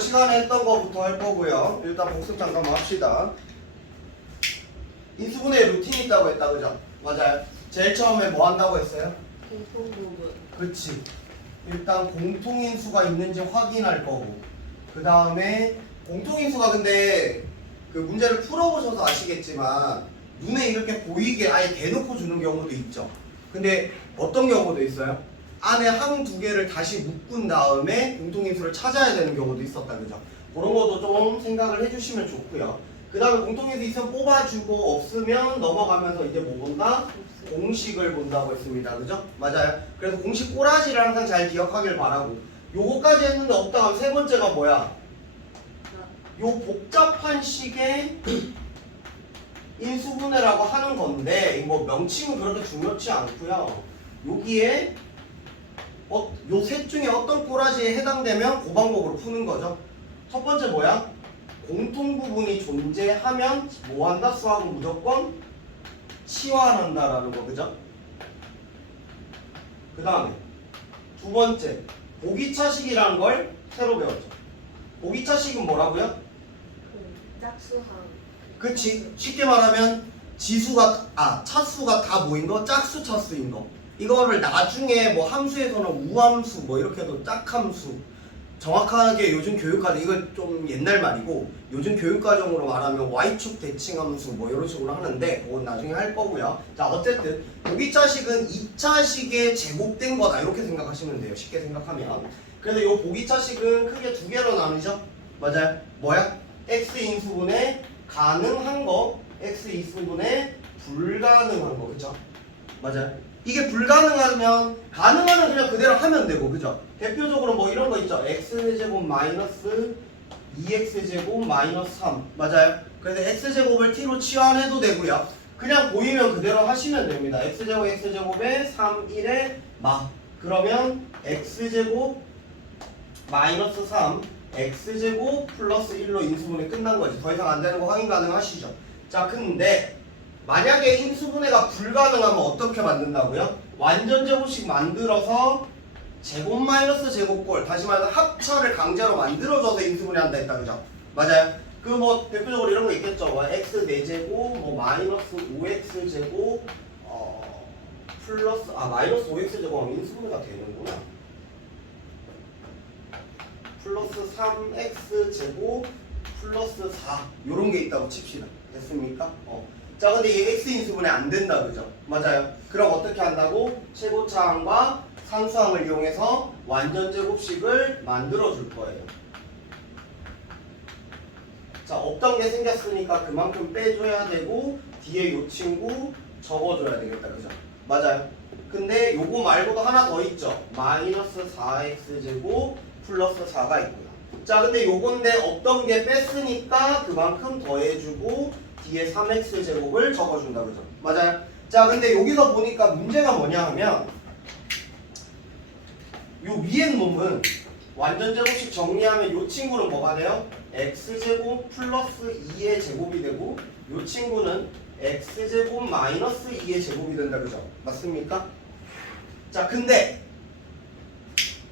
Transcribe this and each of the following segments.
저번 시간에 했던 거부터 할 거고요. 일단 복습 잠깐만 합시다. 인수분해에 루틴이 있다고 했다, 그죠? 맞아요. 제일 처음에 뭐 한다고 했어요? 공통부분. 그치. 일단 공통인수가 있는지 확인할 거고, 그 다음에 공통인수가 근데 그 문제를 풀어보셔서 아시겠지만 눈에 이렇게 보이게 아예 대놓고 주는 경우도 있죠. 근데 어떤 경우도 있어요? 안에 항 두 개를 다시 묶은 다음에 공통인수를 찾아야 되는 경우도 있었다, 그죠? 그런 것도 좀 생각을 해주시면 좋고요. 그 다음에 공통인수 있으면 뽑아주고 없으면 넘어가면서 이제 뭐 본다? 공식을 본다고 했습니다, 그죠? 맞아요. 그래서 공식 꼬라지를 항상 잘 기억하길 바라고, 요거까지 했는데 없다 하면 세 번째가 뭐야? 요 복잡한 식의 인수분해라고 하는 건데, 뭐 명칭은 그렇게 중요치 않고요. 여기에 요 셋 중에 어떤 꼬라지에 해당되면 그 방법으로 푸는 거죠. 첫 번째 뭐야? 공통 부분이 존재하면 뭐 한다? 수학은 무조건 치환한다라는 거, 그죠? 그 다음에 두 번째, 보기차식이라는 걸 새로 배웠죠. 보기차식은 뭐라고요? 짝수항. 그치. 쉽게 말하면 차수가 다 뭐인 거? 짝수 차수인 거. 이거를 나중에 뭐 함수에서는 우함수 뭐 이렇게 해도 짝함수, 정확하게 요즘 교육과정, 이건 좀 옛날 말이고 요즘 교육과정으로 말하면 y축 대칭함수 뭐 이런 식으로 하는데 그건 나중에 할 거고요. 자, 어쨌든 보기차식은 2차식에 제곱된 거다 이렇게 생각하시면 돼요. 쉽게 생각하면. 그래서 이 보기차식은 크게 두 개로 나누죠. 맞아요. 뭐야? x 인수분해 가능한 거, x 인수분해 불가능한 거, 그쵸? 맞아요. 이게 불가능하면, 가능하면 그냥 그대로 하면 되고, 그죠? 대표적으로 뭐 이런 거 있죠. x제곱 마이너스 2x제곱 마이너스 3. 맞아요. 그래서 x제곱을 t로 치환해도 되고요. 그냥 보이면 그대로 하시면 됩니다. x제곱에 3, 1에 마. 그러면 x제곱 마이너스 3, x제곱 플러스 1로 인수분해 끝난 거지. 더 이상 안 되는 거 확인 가능하시죠? 자, 근데 만약에 인수분해가 불가능하면 어떻게 만든다고요? 완전 제곱식 만들어서 제곱 마이너스 제곱꼴, 다시 말해서 합차를 강제로 만들어줘서 인수분해 한다 했다, 그죠? 맞아요. 그 뭐 대표적으로 이런 거 있겠죠. 뭐 x 4제곱, 뭐 마이너스 5x 제곱, 플러스 마이너스 5x 제곱하면 인수분해가 되는구나. 플러스 3x 제곱 플러스 4 요런 게 있다고 칩시다. 됐습니까? 자, 근데 이게 x 인수분해 안 된다, 그죠? 맞아요. 그럼 어떻게 한다고? 최고차항과 상수항을 이용해서 완전 제곱식을 만들어 줄 거예요. 자, 없던 게 생겼으니까 그만큼 빼줘야 되고 뒤에 요 친구 적어줘야 되겠다, 그죠? 맞아요. 근데 요거 말고도 하나 더 있죠. 마이너스 4x 제곱 플러스 4가 있고요. 자, 근데 요건데 없던 게 뺐으니까 그만큼 더해주고 뒤에 3x 제곱을 적어준다, 그죠? 맞아요. 자, 근데 여기서 보니까 문제가 뭐냐 하면 요 위에 놈은 완전 제곱식 정리하면 요 친구는 뭐가 돼요? x제곱 플러스 2의 제곱이 되고 요 친구는 x제곱 마이너스 2의 제곱이 된다, 그죠? 맞습니까? 자, 근데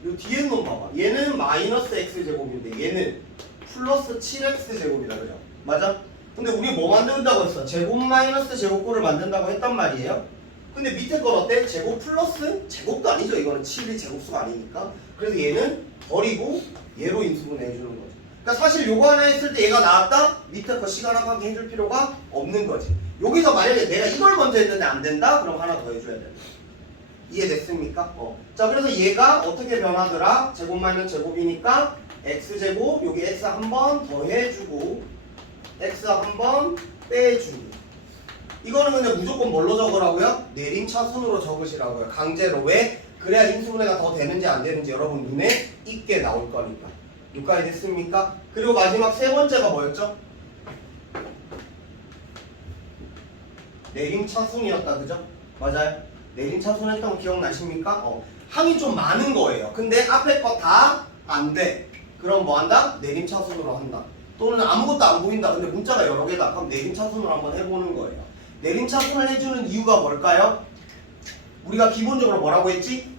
요 뒤에 놈 봐봐. 얘는 마이너스 x제곱인데 얘는 플러스 7x 제곱이다, 그죠? 맞아? 근데 우리 뭐 만든다고 했어? 제곱 마이너스 제곱꼴을 만든다고 했단 말이에요. 근데 밑에 건 어때? 제곱 플러스? 제곱도 아니죠. 이거는 7이 제곱수가 아니니까. 그래서 얘는 버리고 얘로 인수분해 해주는 거죠. 그러니까 사실 요거 하나 했을 때 얘가 나왔다? 밑에 거 시간화하게 해줄 필요가 없는 거지. 여기서 만약에 내가 이걸 먼저 했는데 안 된다? 그럼 하나 더 해줘야 돼. 이해됐습니까? 자, 그래서 얘가 어떻게 변하더라? 제곱 마이너스 제곱이니까 x제곱, 여기 x 한 번 더해주고 x 한 번 빼주기. 이거는 근데 무조건 뭘로 적으라고요? 내림차순으로 적으시라고요. 강제로. 왜? 그래야 인수분해가 더 되는지 안 되는지 여러분 눈에 익게 나올 거니까. 여기까지 됐습니까? 그리고 마지막 세 번째가 뭐였죠? 내림차순이었다, 그죠? 맞아요. 내림차순 했던 거 기억나십니까? 항이 좀 많은 거예요. 근데 앞에 거 다 안 돼. 그럼 뭐 한다? 내림차순으로 한다. 또는 아무것도 안 보인다. 근데 문자가 여러 개다. 그럼 내림차순으로 한번 해보는 거예요. 내림차순을 해주는 이유가 뭘까요? 우리가 기본적으로 뭐라고 했지?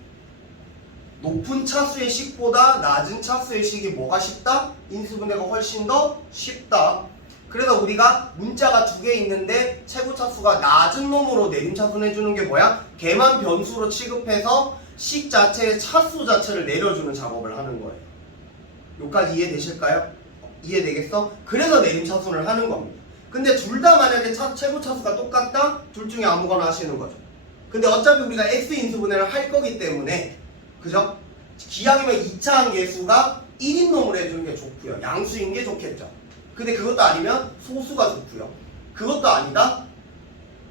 높은 차수의 식보다 낮은 차수의 식이 뭐가 쉽다? 인수분해가 훨씬 더 쉽다. 그래서 우리가 문자가 두 개 있는데 최고 차수가 낮은 놈으로 내림차순 해주는 게 뭐야? 걔만 변수로 취급해서 식 자체의 차수 자체를 내려주는 작업을 하는 거예요. 여기까지 이해되실까요? 이해되겠어? 그래서 내림차순을 하는 겁니다. 근데 둘 다 만약에 최고 차수가 똑같다? 둘 중에 아무거나 하시는 거죠. 근데 어차피 우리가 x 인수분해를 할 거기 때문에 그죠? 기왕이면 2차 함계수가 1인 놈으로 해주는 게 좋고요. 양수인 게 좋겠죠. 근데 그것도 아니면 소수가 좋고요. 그것도 아니다?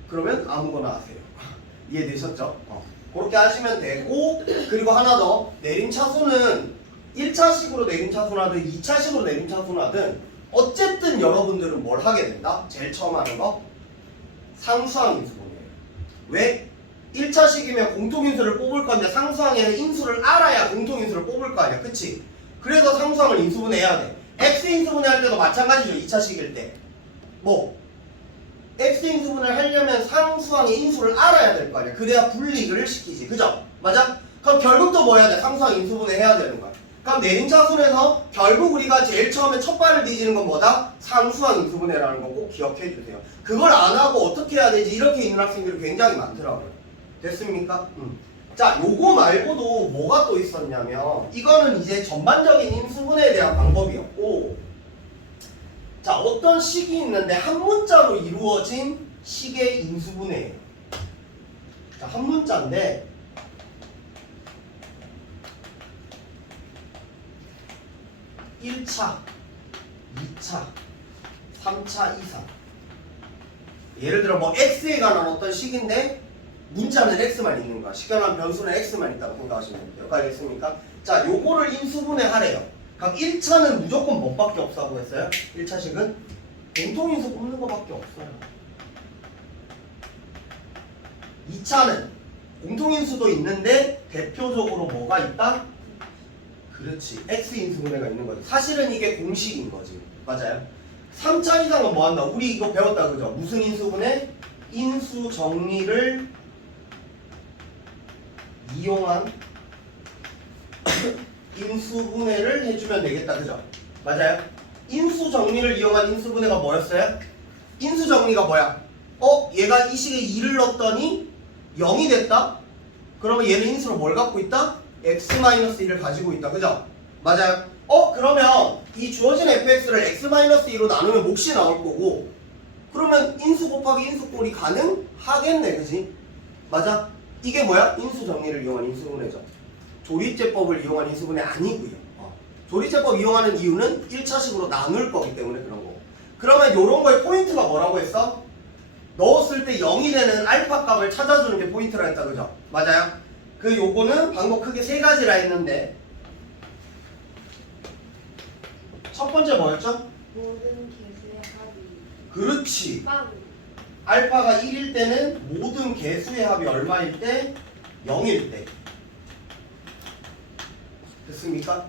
그러면 아무거나 하세요. 이해되셨죠? 그렇게 하시면 되고, 그리고 하나 더. 내림차수는 1차식으로 내림차수를 하든 2차식으로 내림차수를 하든 어쨌든 여러분들은 뭘 하게 된다? 제일 처음 하는 거? 상수항 인수분해예요. 왜? 1차식이면 공통인수를 뽑을 건데 상수항에는 인수를 알아야 공통인수를 뽑을 거 아니야. 그치? 그래서 상수항을 인수분해해야 돼. x 인수분해 할 때도 마찬가지죠. 2차식일 때. 뭐? x 인수분해를 하려면 상수항의 인수를 알아야 될 거 아니야. 그래야 분리를 시키지. 그죠? 맞아? 그럼 결국 또 뭐 해야 돼? 상수항 인수분해 해야 되는 거야. 그럼 내림차순에서 결국 우리가 제일 처음에 첫 발을 뒤지는 건 뭐다? 상수항 인수분해라는 거 꼭 기억해 주세요. 그걸 안 하고 어떻게 해야 되지? 이렇게 있는 학생들이 굉장히 많더라고요. 됐습니까? 자, 요거 말고도 뭐가 또 있었냐면 이거는 이제 전반적인 인수분해에 대한 방법이었고, 자, 어떤 식이 있는데 한 문자로 이루어진 식의 인수분해예요. 자, 한 문자인데 1차, 2차, 3차 이상. 예를 들어 뭐 x에 관한 어떤 식인데 문자는 x만 있는 거야. 식견한 변수는 x만 있다고 생각하시면 돼요. 여기까지 됐습니까? 자, 요거를 인수분해 하래요. 그럼 1차는 무조건 뭐밖에 없다고 했어요? 1차식은 공통인수 뽑는 거밖에 없어요. 2차는 공통인수도 있는데 대표적으로 뭐가 있다? 그렇지. x 인수분해가 있는 거지. 사실은 이게 공식인 거지. 맞아요. 3차 이상은 뭐 한다? 우리 이거 배웠다 그죠? 무슨 인수분해? 인수 정리를 이용한 인수분해를 해주면 되겠다. 그죠? 맞아요? 인수 정리를 이용한 인수분해가 뭐였어요? 인수 정리가 뭐야? 얘가 이 식에 2를 넣었더니 0이 됐다? 그러면 얘는 인수로 뭘 갖고 있다? x-1을 가지고 있다. 그죠? 맞아요? 그러면 이 주어진 fx를 x-2로 나누면 몫이 나올 거고, 그러면 인수 곱하기 인수꼴이 가능하겠네. 그지? 맞아? 이게 뭐야? 인수 정리를 이용한 인수분해죠. 조립제법을 이용한 인수분해 아니고요. 조립제법 이용하는 이유는 1차식으로 나눌 거기 때문에 그런 거고. 그러면 요런 거의 포인트가 뭐라고 했어? 넣었을 때 0이 되는 알파 값을 찾아주는 게 포인트라 했다. 그죠? 맞아요? 요거는 방법 크게 세 가지라 했는데, 첫 번째 뭐였죠? 모든 개수의 합이 그렇지. 빵. 알파가 1일 때는 모든 개수의 합이 얼마일 때? 0일 때. 됐습니까?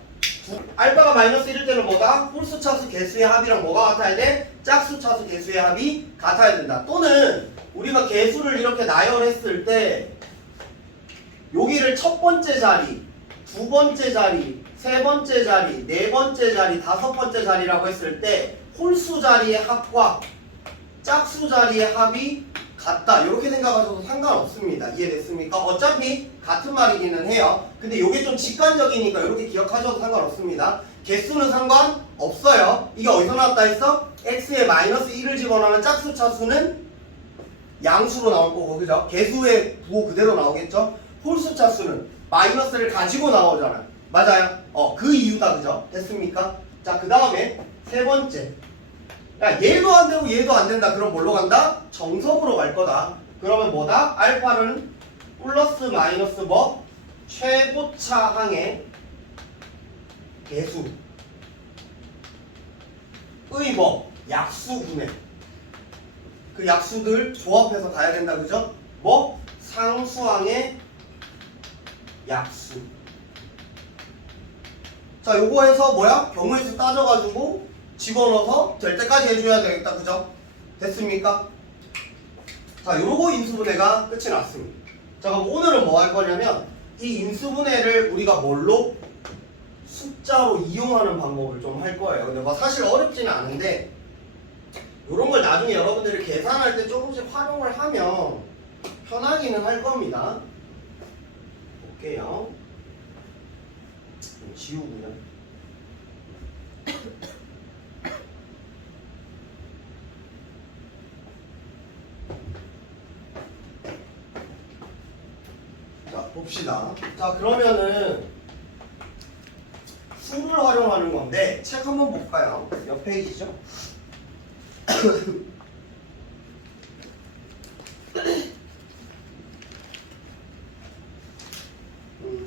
알파가 마이너스 1일 때는 뭐다? 홀수 차수 개수의 합이랑 뭐가 같아야 돼? 짝수 차수 개수의 합이 같아야 된다. 또는 우리가 개수를 이렇게 나열했을 때 여기를 첫 번째 자리, 두 번째 자리, 세 번째 자리, 네 번째 자리, 다섯 번째 자리라고 했을 때 홀수 자리의 합과 짝수 자리의 합이 같다. 이렇게 생각하셔도 상관없습니다. 이해됐습니까? 어차피 같은 말이기는 해요. 근데 이게 좀 직관적이니까 이렇게 기억하셔도 상관없습니다. 개수는 상관없어요. 이게 어디서 나왔다 했어? x에 마이너스 1을 집어넣으면 짝수 차수는 양수로 나올 거고, 그죠? 개수의 부호 그대로 나오겠죠? 홀수 차수는 마이너스를 가지고 나오잖아요. 맞아요? 그 이유다. 그죠? 됐습니까? 자, 그 다음에 세 번째. 야, 얘도 안 되고 얘도 안 된다. 그럼 뭘로 간다? 정석으로 갈 거다. 그러면 뭐다? 알파는 플러스 마이너스 뭐? 최고차 항의 개수의 뭐? 약수분해. 그 약수들 조합해서 가야 된다. 그죠? 뭐? 상수항의 약수. 자, 요거 해서 뭐야? 경우의 수 따져가지고 집어넣어서 될 때까지 해줘야 되겠다. 그죠? 됐습니까? 자, 요거 인수분해가 끝이 났습니다. 자, 그럼 오늘은 뭐 할 거냐면 이 인수분해를 우리가 뭘로? 숫자로 이용하는 방법을 좀 할 거예요. 근데 뭐 사실 어렵지는 않은데 이런 걸 나중에 여러분들이 계산할 때 조금씩 활용을 하면 편하기는 할 겁니다. 볼게요. 지우고요. 자, 봅시다. 자, 그러면은 수를 활용하는 건데 책 한번 볼까요? 몇 페이지죠?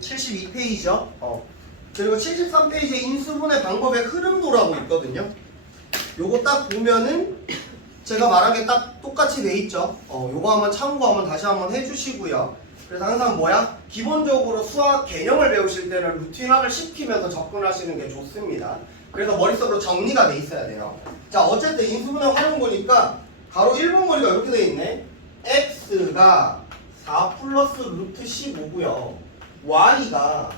72페이지죠. 그리고 73페이지에 인수분해 방법의 흐름도라고 있거든요. 요거 딱 보면은 제가 말한 게 딱 똑같이 돼 있죠. 요거 한번 참고하면 다시 한번 해주시고요. 그래서 항상 뭐야? 기본적으로 수학 개념을 배우실 때는 루틴화를 시키면서 접근하시는 게 좋습니다. 그래서 머릿속으로 정리가 돼 있어야 돼요. 자, 어쨌든 인수분해 활용 보니까 가로 1번 거리가 이렇게 돼 있네. x가 4 플러스 루트 15고요. y가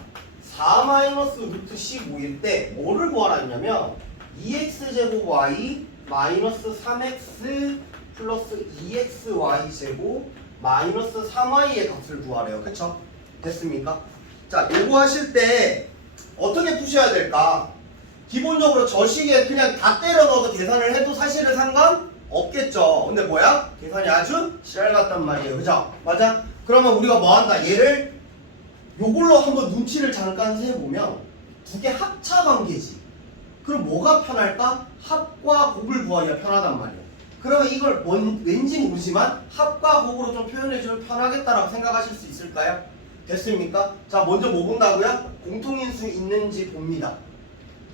4 마이너스 루트 15일 때 뭐를 구하라 했냐면 2x제곱 y 마이너스 3x 플러스 2xy 제곱 마이너스 3y의 값을 구하래요. 그쵸? 됐습니까? 자, 요거 하실 때 어떻게 푸셔야 될까? 기본적으로 저 식에 그냥 다 때려 넣어서 계산을 해도 사실은 상관없겠죠. 근데 뭐야? 계산이 아주 지랄 같단 말이에요. 그죠? 맞아? 그러면 우리가 뭐 한다? 얘를 요걸로 한번 눈치를 잠깐 세보면 두 개 합차 관계지. 그럼 뭐가 편할까? 합과 곱을 구하기가 편하단 말이에요. 그러면 이걸 왠지 모르지만 합과 곱으로 좀 표현해주면 편하겠다라고 생각하실 수 있을까요? 됐습니까? 자, 먼저 뭐 본다고요? 공통인수 있는지 봅니다.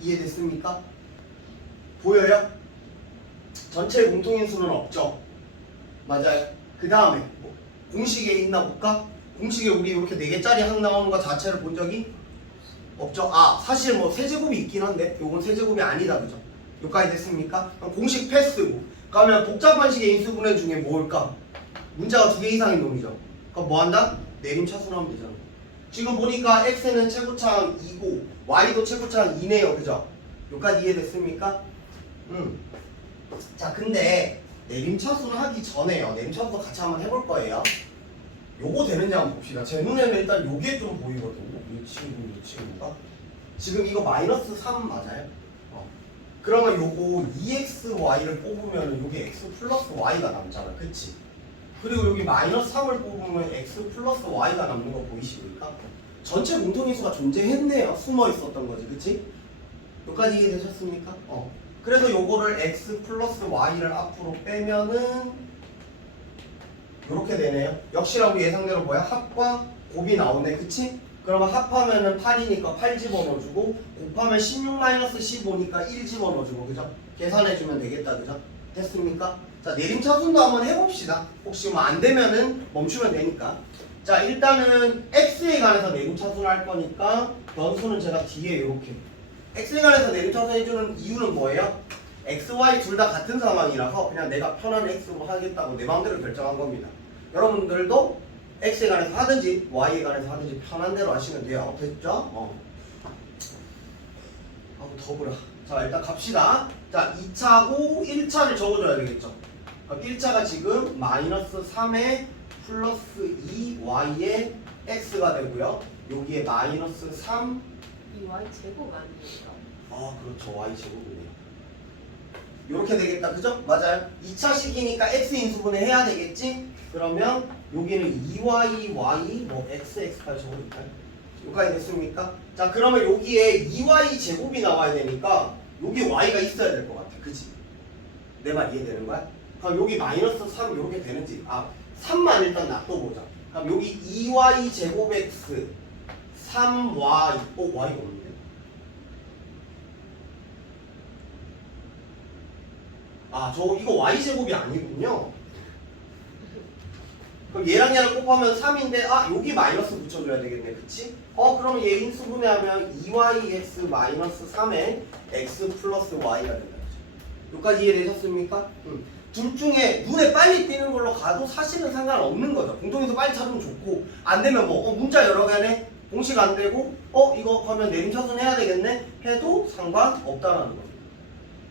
이해됐습니까? 보여요? 전체 공통인수는 없죠. 맞아요. 그 다음에 뭐 공식에 있나 볼까? 공식에 우리 이렇게 4개짜리 항 나오는 거 자체를 본 적이 없죠. 아, 사실 뭐 세제곱이 있긴 한데 요건 세제곱이 아니다. 그죠? 여기까지 됐습니까? 그럼 공식 패스고. 그러면 복잡한 식의 인수분해 중에 뭘까? 문자가 2개 이상인 놈이죠. 그럼 뭐 한다? 내림차순 하면 되잖아. 지금 보니까 x는 최고차항 2고 y도 최고차항 2네요. 그죠? 여기까지 이해됐습니까? 자, 근데 내림차순 하기 전에요. 내림차순 같이 한번 해볼 거예요. 요거 되는지 한번 봅시다. 제 눈에는 일단 요게 좀 보이거든요. 이 친구가 지금 이거 마이너스 3 맞아요? 그러면 요거 2xy를 뽑으면 요게 x 플러스 y가 남잖아. 그치? 그리고 여기 마이너스 3을 뽑으면 x 플러스 y가 남는 거 보이십니까? 전체 공통인수가 존재했네요. 숨어 있었던 거지. 그치? 여기까지 이해되셨습니까? 그래서 요거를 x 플러스 y를 앞으로 빼면은 요렇게 되네요. 역시나 우리 예상대로 뭐야? 합과 곱이 나오네. 그치? 그러면 합하면은 8이니까 8 집어넣어주고 곱하면 16-15니까 1 집어넣어주고. 그죠? 계산해주면 되겠다. 그죠? 됐습니까? 자, 내림차순도 한번 해봅시다. 혹시 뭐 안되면은 멈추면 되니까. 자, 일단은 x에 관해서 내림차순을 할 거니까 변수는 제가 뒤에 이렇게 x에 관해서 내림차순 해주는 이유는 뭐예요? x, y 둘 다 같은 상황이라서 그냥 내가 편한 x로 하겠다고 내 마음대로 결정한 겁니다. 여러분들도 x에 관해서 하든지 y에 관해서 하든지 편한 대로 하시면 돼요. 됐죠? 더 보라. 자, 일단 갑시다. 자, 2차고 1차를 적어줘야 되겠죠. 1차가 지금 마이너스 3에 플러스 2y에 x가 되고요. 여기에 마이너스 3 이 y 제곱 아니에요? 그렇죠. y 제곱이네요. 이렇게 되겠다. 그죠? 맞아요. 2차식이니까 x 인수분해 해야 되겠지? 그러면 여기는 2y, y, 뭐 x, x까지 적어볼까요? 여기까지 됐습니까? 자, 그러면 여기에 2y 제곱이 나와야 되니까 여기 y가 있어야 될 것 같아. 그치? 내 말 이해되는 거야? 그럼 여기 마이너스 3 이렇게 되는지 3만 일단 놔둬보자. 그럼 여기 2y 제곱 x 3y y가 없는데? 이거 y제곱이 아니군요. 그럼 얘랑 얘랑 곱하면 3인데 여기 마이너스 붙여줘야 되겠네. 그치? 그러면 얘 인수분해하면 2yx 마이너스 3에 x 플러스 y가 된다. 여기까지 이해되셨습니까? 둘 중에 눈에 빨리 띄는 걸로 가도 사실은 상관없는 거죠. 공통인수 빨리 찾으면 좋고 안 되면 뭐 문자 여러 개네 공식 안 되고 이거 그러면 내림차순 해야 되겠네 해도 상관없다라는 겁니다.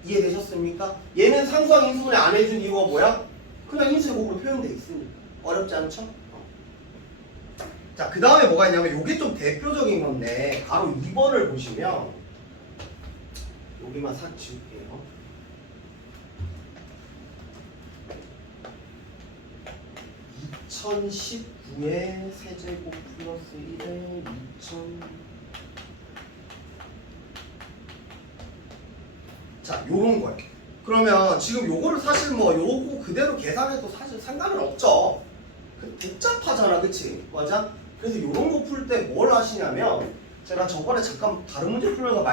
이해되셨습니까? 얘는 상수항 인수분해 안 해준 이유가 뭐야? 그냥 인수제곱으로 표현돼 있으니까. 어렵지 않죠? 자, 그 다음에 뭐가 있냐면 요게 좀 대표적인 건데 바로 2번을 보시면 여기만 싹 지울게요. 2019의 세제곱 플러스 1에 2000 자, 요런 거예요. 그러면 지금 요거를 사실 뭐 요거 그대로 계산해도 사실 상관은 없죠. 복잡하잖아, 그치? 맞아? 그래서 요런 거 풀 때 뭘 하시냐면 제가 저번에 잠깐 다른 문제 풀면서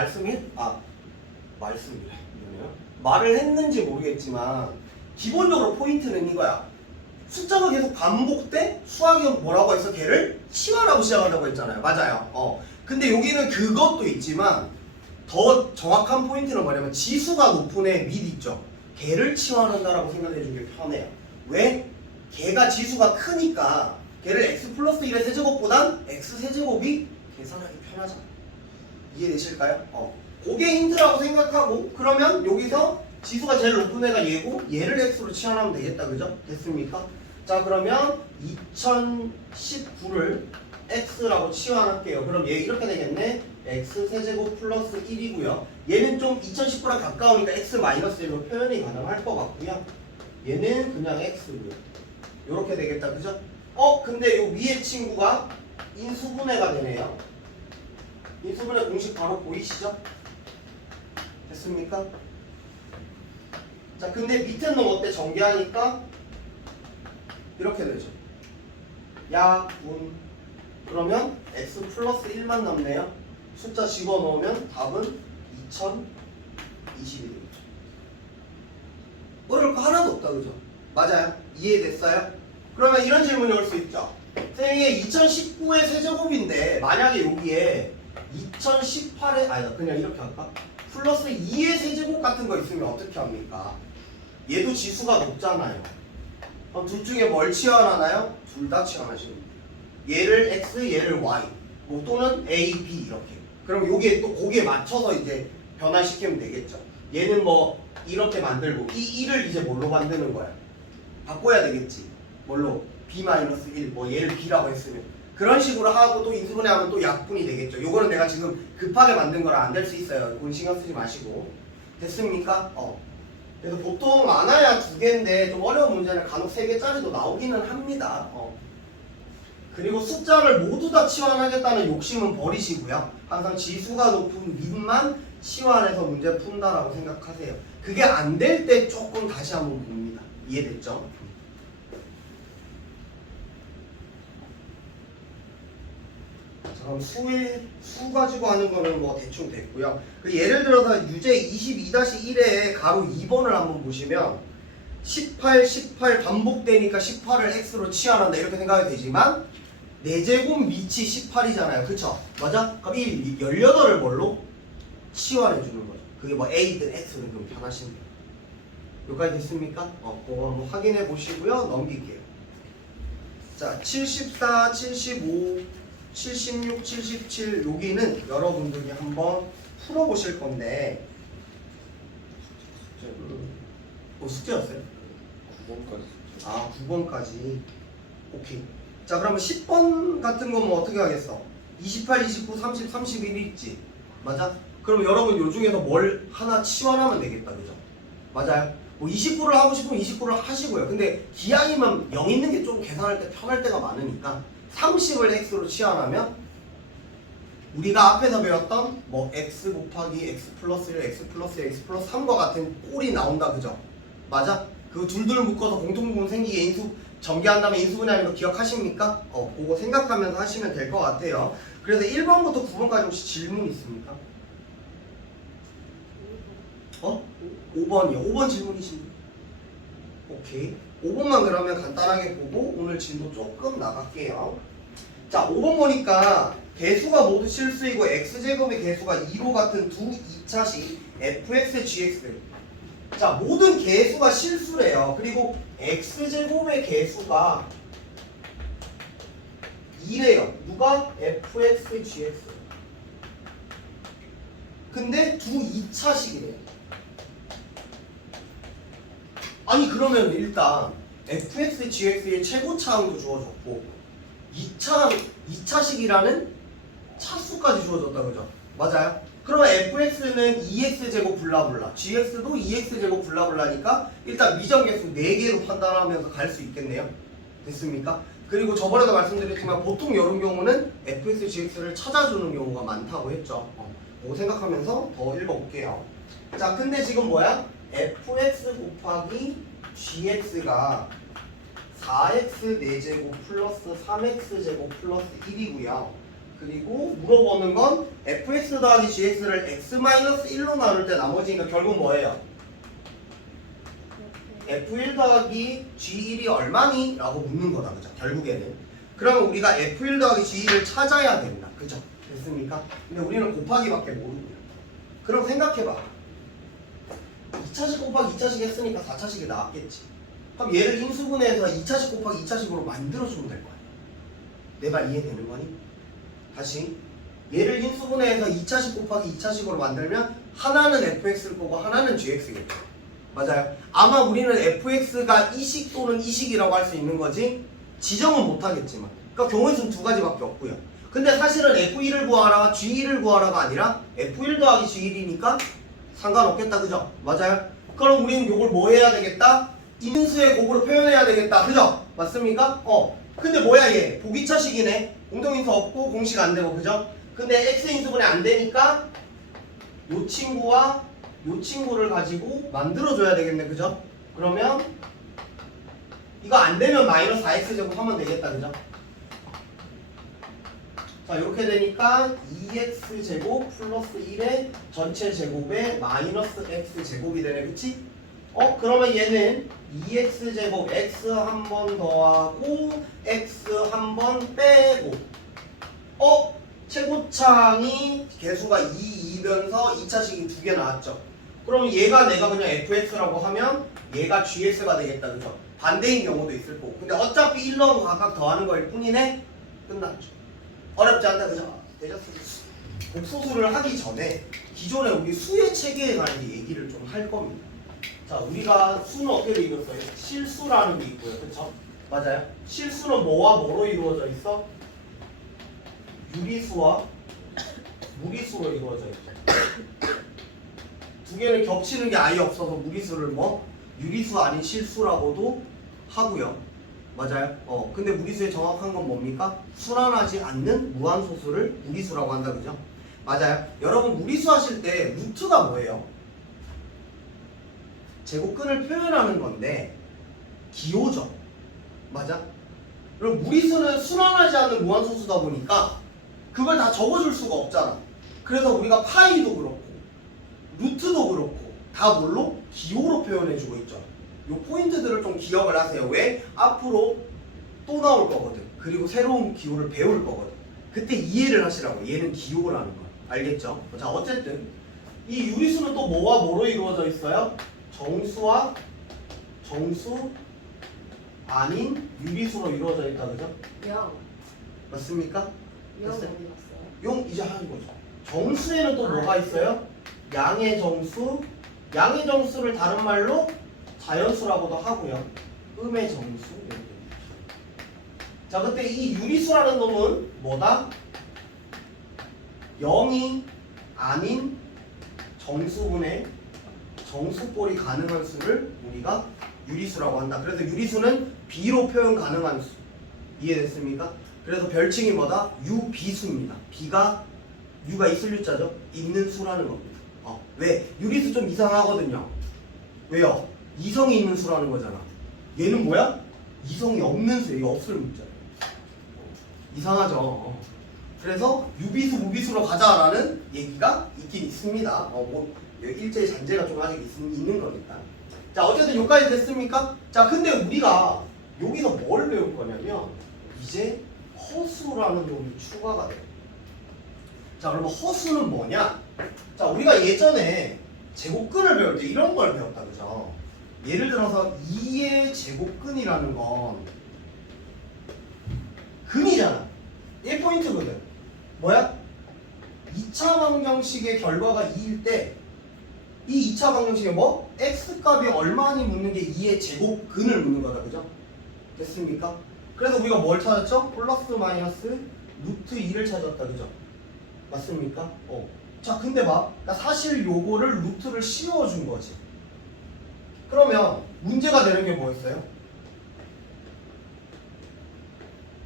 말을 했는지 모르겠지만 기본적으로 포인트는 이거야. 숫자가 계속 반복돼? 수학이 뭐라고 해서 걔를 치환하고 시작한다고 했잖아요. 맞아요. 근데 여기는 그것도 있지만 더 정확한 포인트는 뭐냐면 지수가 높은 애 밑 있죠. 걔를 치환한다라고 생각해 주길 편해요. 왜? 걔가 지수가 크니까 걔를 x 플러스 1의 세제곱보단 x 세제곱이 계산하기 편하잖아. 이해되실까요? 그게 힌트라고 생각하고 그러면 여기서 지수가 제일 높은 애가 얘고 얘를 x로 치환하면 되겠다. 그죠? 됐습니까? 자, 그러면 2019를 x라고 치환할게요. 그럼 얘 이렇게 되겠네. x 세제곱 플러스 1이고요. 얘는 좀 2019랑 가까우니까 x 마이너스 1로 표현이 가능할 것 같고요. 얘는 그냥 x고요. 요렇게 되겠다. 그죠? 근데 요 위에 친구가 인수분해가 되네요. 인수분해 공식 바로 보이시죠? 됐습니까? 자, 근데 밑에 놈 어때? 전개하니까 이렇게 되죠. 야분 그러면 x 플러스 1만 남네요. 숫자 집어넣으면 답은 2021이죠. 어려울 거 하나도 없다. 그죠? 맞아요? 이해됐어요? 그러면 이런 질문이 올 수 있죠. 선생님 2019의 세제곱인데 만약에 여기에 2018에 그냥 이렇게 할까? 플러스 2의 세제곱 같은 거 있으면 어떻게 합니까? 얘도 지수가 높잖아요. 그럼 둘 중에 뭘 치환하나요? 둘 다 치환하시면 돼요. 얘를 x, 얘를 y, 뭐 또는 a, b 이렇게. 그럼 요게 또 거기에 맞춰서 이제 변화시키면 되겠죠. 얘는 뭐 이렇게 만들고 이 1을 이제 뭘로 만드는 거야? 바꿔야 되겠지. 뭘로? b-1 뭐 얘를 b라고 했으면 그런 식으로 하고 또 인수분해하면 또 약분이 되겠죠. 요거는 내가 지금 급하게 만든 거라 안 될 수 있어요. 이건 신경 쓰지 마시고. 됐습니까? 그래서 보통 많아야 2개인데 좀 어려운 문제는 간혹 3개짜리도 나오기는 합니다. 그리고 숫자를 모두 다 치환하겠다는 욕심은 버리시고요. 항상 지수가 높은 밑만 치환해서 문제 푼다라고 생각하세요. 그게 안 될 때 조금 다시 한번 봅니다. 이해됐죠? 자, 그럼 수 가지고 하는 거는 뭐 대충 됐고요. 예를 들어서 유제 22-1에 가로 2번을 한번 보시면 18 반복되니까 18을 x로 치환한다 이렇게 생각이 되지만 4제곱 밑이 18이잖아요. 그쵸? 맞아? 그럼 이 18을 뭘로? 치환해 주는 거죠. 그게 뭐 a든 x든 그럼 변하시면 돼요. 여기까지 됐습니까? 그거 한번 확인해 보시고요. 넘길게요. 자, 74, 75, 76, 77 여기는 여러분들이 한번 풀어보실 건데 숙제였어요? 9번까지. 9번까지. 오케이. 자, 그러면 10번 같은 건 뭐 어떻게 하겠어? 28, 29, 30, 31 있지? 맞아? 그럼 여러분 요 중에서 뭘 하나 치환하면 되겠다. 그죠? 맞아요? 뭐 29를 하고 싶으면 29를 하시고요. 근데 기하이만 0 있는 게 좀 계산할 때 편할 때가 많으니까 30을 x로 치환하면 우리가 앞에서 배웠던 뭐 x 곱하기 x 플러스 1, x 플러스 1, x 플러스 3과 같은 꼴이 나온다. 그죠? 맞아? 그 둘둘 묶어서 공통부분 생기게 인수 전개한 다음에 인수분해하는 거 기억하십니까? 그거 생각하면서 하시면 될 것 같아요. 그래서 1번부터 9번까지 혹시 질문 있습니까? 5번이요. 5번 질문이십니까? 오케이. 5번만 그러면 간단하게 보고 오늘 진도 조금 나갈게요. 자, 5번 보니까 개수가 모두 실수이고 x제곱의 개수가 2로 같은 두 2차식 fx, gx. 자, 모든 개수가 실수래요. 그리고 x제곱의 개수가 2래요. 누가? fx, gx. 근데 두 2차식이래요. 아니 그러면 일단 fx, gx의 최고차항도 주어졌고 2차식이라는 차수까지 주어졌다 그죠? 맞아요? 그러면 fx는 2x제곱 블라블라 gx도 2x제곱 블라블라니까 일단 미정계수 4개로 판단하면서 갈 수 있겠네요. 됐습니까? 그리고 저번에도 말씀드렸지만 보통 이런 경우는 fx, gx를 찾아주는 경우가 많다고 했죠. 그거 생각하면서 더 읽어볼게요. 자 근데 지금 뭐야? fx 곱하기 gx가 4x 4제곱 플러스 3x 제곱 플러스 1이고요. 그리고 물어보는 건 fx 더하기 gx를 x-1로 나눌 때 나머지니까 결국 뭐예요? f1 더하기 g1이 얼마니? 라고 묻는 거다 그죠? 결국에는 그러면 우리가 f1 더하기 g1을 찾아야 된다 그죠? 됐습니까? 근데 우리는 곱하기밖에 모르고요. 그럼 생각해봐 2차식 곱하기 2차식 했으니까 4차식이 나왔겠지. 그럼 얘를 인수분해해서 2차식 곱하기 2차식으로 만들어주면 될 거 아니야. 내 말 이해되는 거니? 다시 얘를 인수분해해서 2차식 곱하기 2차식으로 만들면 하나는 fx일 거고 하나는 gx겠죠. 맞아요. 아마 우리는 fx가 이식 또는 이식이라고 할 수 있는 거지 지정은 못하겠지만 그러니까 경우의 수는 두 가지밖에 없고요. 근데 사실은 f1을 구하라 g1을 구하라가 아니라 f1 더하기 g1이니까 상관없겠다 그죠? 맞아요. 그럼 우리는 이걸 뭐 해야 되겠다? 인수의 곱으로 표현해야 되겠다 그죠? 맞습니까? 근데 뭐야 얘 보기차식이네. 공통인수 없고 공식 안 되고 그죠? 근데 x 인수분해 안 되니까 요 친구와 요 친구를 가지고 만들어줘야 되겠네 그죠? 그러면 이거 안 되면 마이너스 4x 제곱 하면 되겠다 그죠? 자 이렇게 되니까 2x 제곱 플러스 1의 전체 제곱에 마이너스 x 제곱이 되네 그치? 그러면 얘는 2x 제곱 x 한 번 더하고 x 한 번 빼고 최고차항이 개수가 2변서 2차식이 2개 나왔죠. 그럼 얘가 내가 그냥 fx라고 하면 얘가 gx가 되겠다 그죠? 반대인 경우도 있을 거고 근데 어차피 1로 각각 더하는 거일 뿐이네. 끝났죠. 어렵지 않다 그죠? 되셨습니다. 복소수를 하기 전에 기존에 우리 수의 체계에 관한 얘기를 좀 할 겁니다. 자 우리가 수는 어떻게 이뤘어요? 실수라는 게 있고요 그쵸? 맞아요? 실수는 뭐와 뭐로 이루어져 있어? 유리수와 무리수로 이루어져 있죠. 두 개는 겹치는 게 아예 없어서 무리수를 유리수 아닌 실수라고도 하고요. 맞아요. 근데 무리수의 정확한 건 뭡니까? 순환하지 않는 무한소수를 무리수라고 한다 그죠? 맞아요. 여러분 무리수 하실 때 루트가 뭐예요? 제곱근을 표현하는 건데 기호죠. 맞아? 그리고 무리수는 순환하지 않는 무한소수다 보니까 그걸 다 적어줄 수가 없잖아. 그래서 우리가 파이도 그렇고 루트도 그렇고 다 뭘로? 기호로 표현해주고 있죠. 이 포인트들을 좀 기억을 하세요. 왜? 앞으로 또 나올 거거든. 그리고 새로운 기호를 배울 거거든. 그때 이해를 하시라고. 얘는 기호라는 거. 알겠죠? 자 어쨌든 이 유리수는 또 뭐와 뭐로 이루어져 있어요? 정수와 정수 아닌 유리수로 이루어져 있다 그죠? 영. 맞습니까? 영 어디 됐어요? 갔어요? 용 이제 하는 거죠. 정수에는 또 뭐가 있어요? 양의 정수, 양의 정수를 다른 말로 자연수라고도 하고요. 음의 정수. 자, 그때 이 유리수라는 놈은 뭐다? 0이 아닌 정수분의 정수꼴이 가능한 수를 우리가 유리수라고 한다. 그래서 유리수는 B로 표현 가능한 수. 이해됐습니까? 그래서 별칭이 뭐다? 유비수입니다. B가 U가 있을 U자죠? 있는 수라는 겁니다. 왜? 유리수 좀 이상하거든요. 왜요? 이성이 있는 수라는 거잖아. 얘는 뭐야? 이성이 없는 수. 이거 없을 문자예요. 이상하죠. 그래서 유비수 무비수로 가자라는 얘기가 있긴 있습니다. 일제의 잔재가 좀 아직 있는 거니까. 자 어쨌든 여기까지 됐습니까? 자 근데 우리가 여기서 뭘 배울 거냐면 이제 허수라는 놈이 추가가 돼요. 자 그러면 허수는 뭐냐? 자 우리가 예전에 제곱근을 배울 때 이런 걸 배웠다 그죠? 예를 들어서 2의 제곱근이라는 건 근이잖아. 1포인트거든. 뭐야? 2차 방정식의 결과가 2일 때 이 2차 방정식에 뭐? x값이 얼마니 묻는 게 2의 제곱근을 묻는 거다. 그죠? 됐습니까? 그래서 우리가 뭘 찾았죠? 플러스 마이너스 루트 2를 찾았다. 그죠? 맞습니까? 자, 근데 봐. 그러니까 사실 요거를 루트를 씌워준 거지. 그러면 문제가 되는 게 뭐였어요?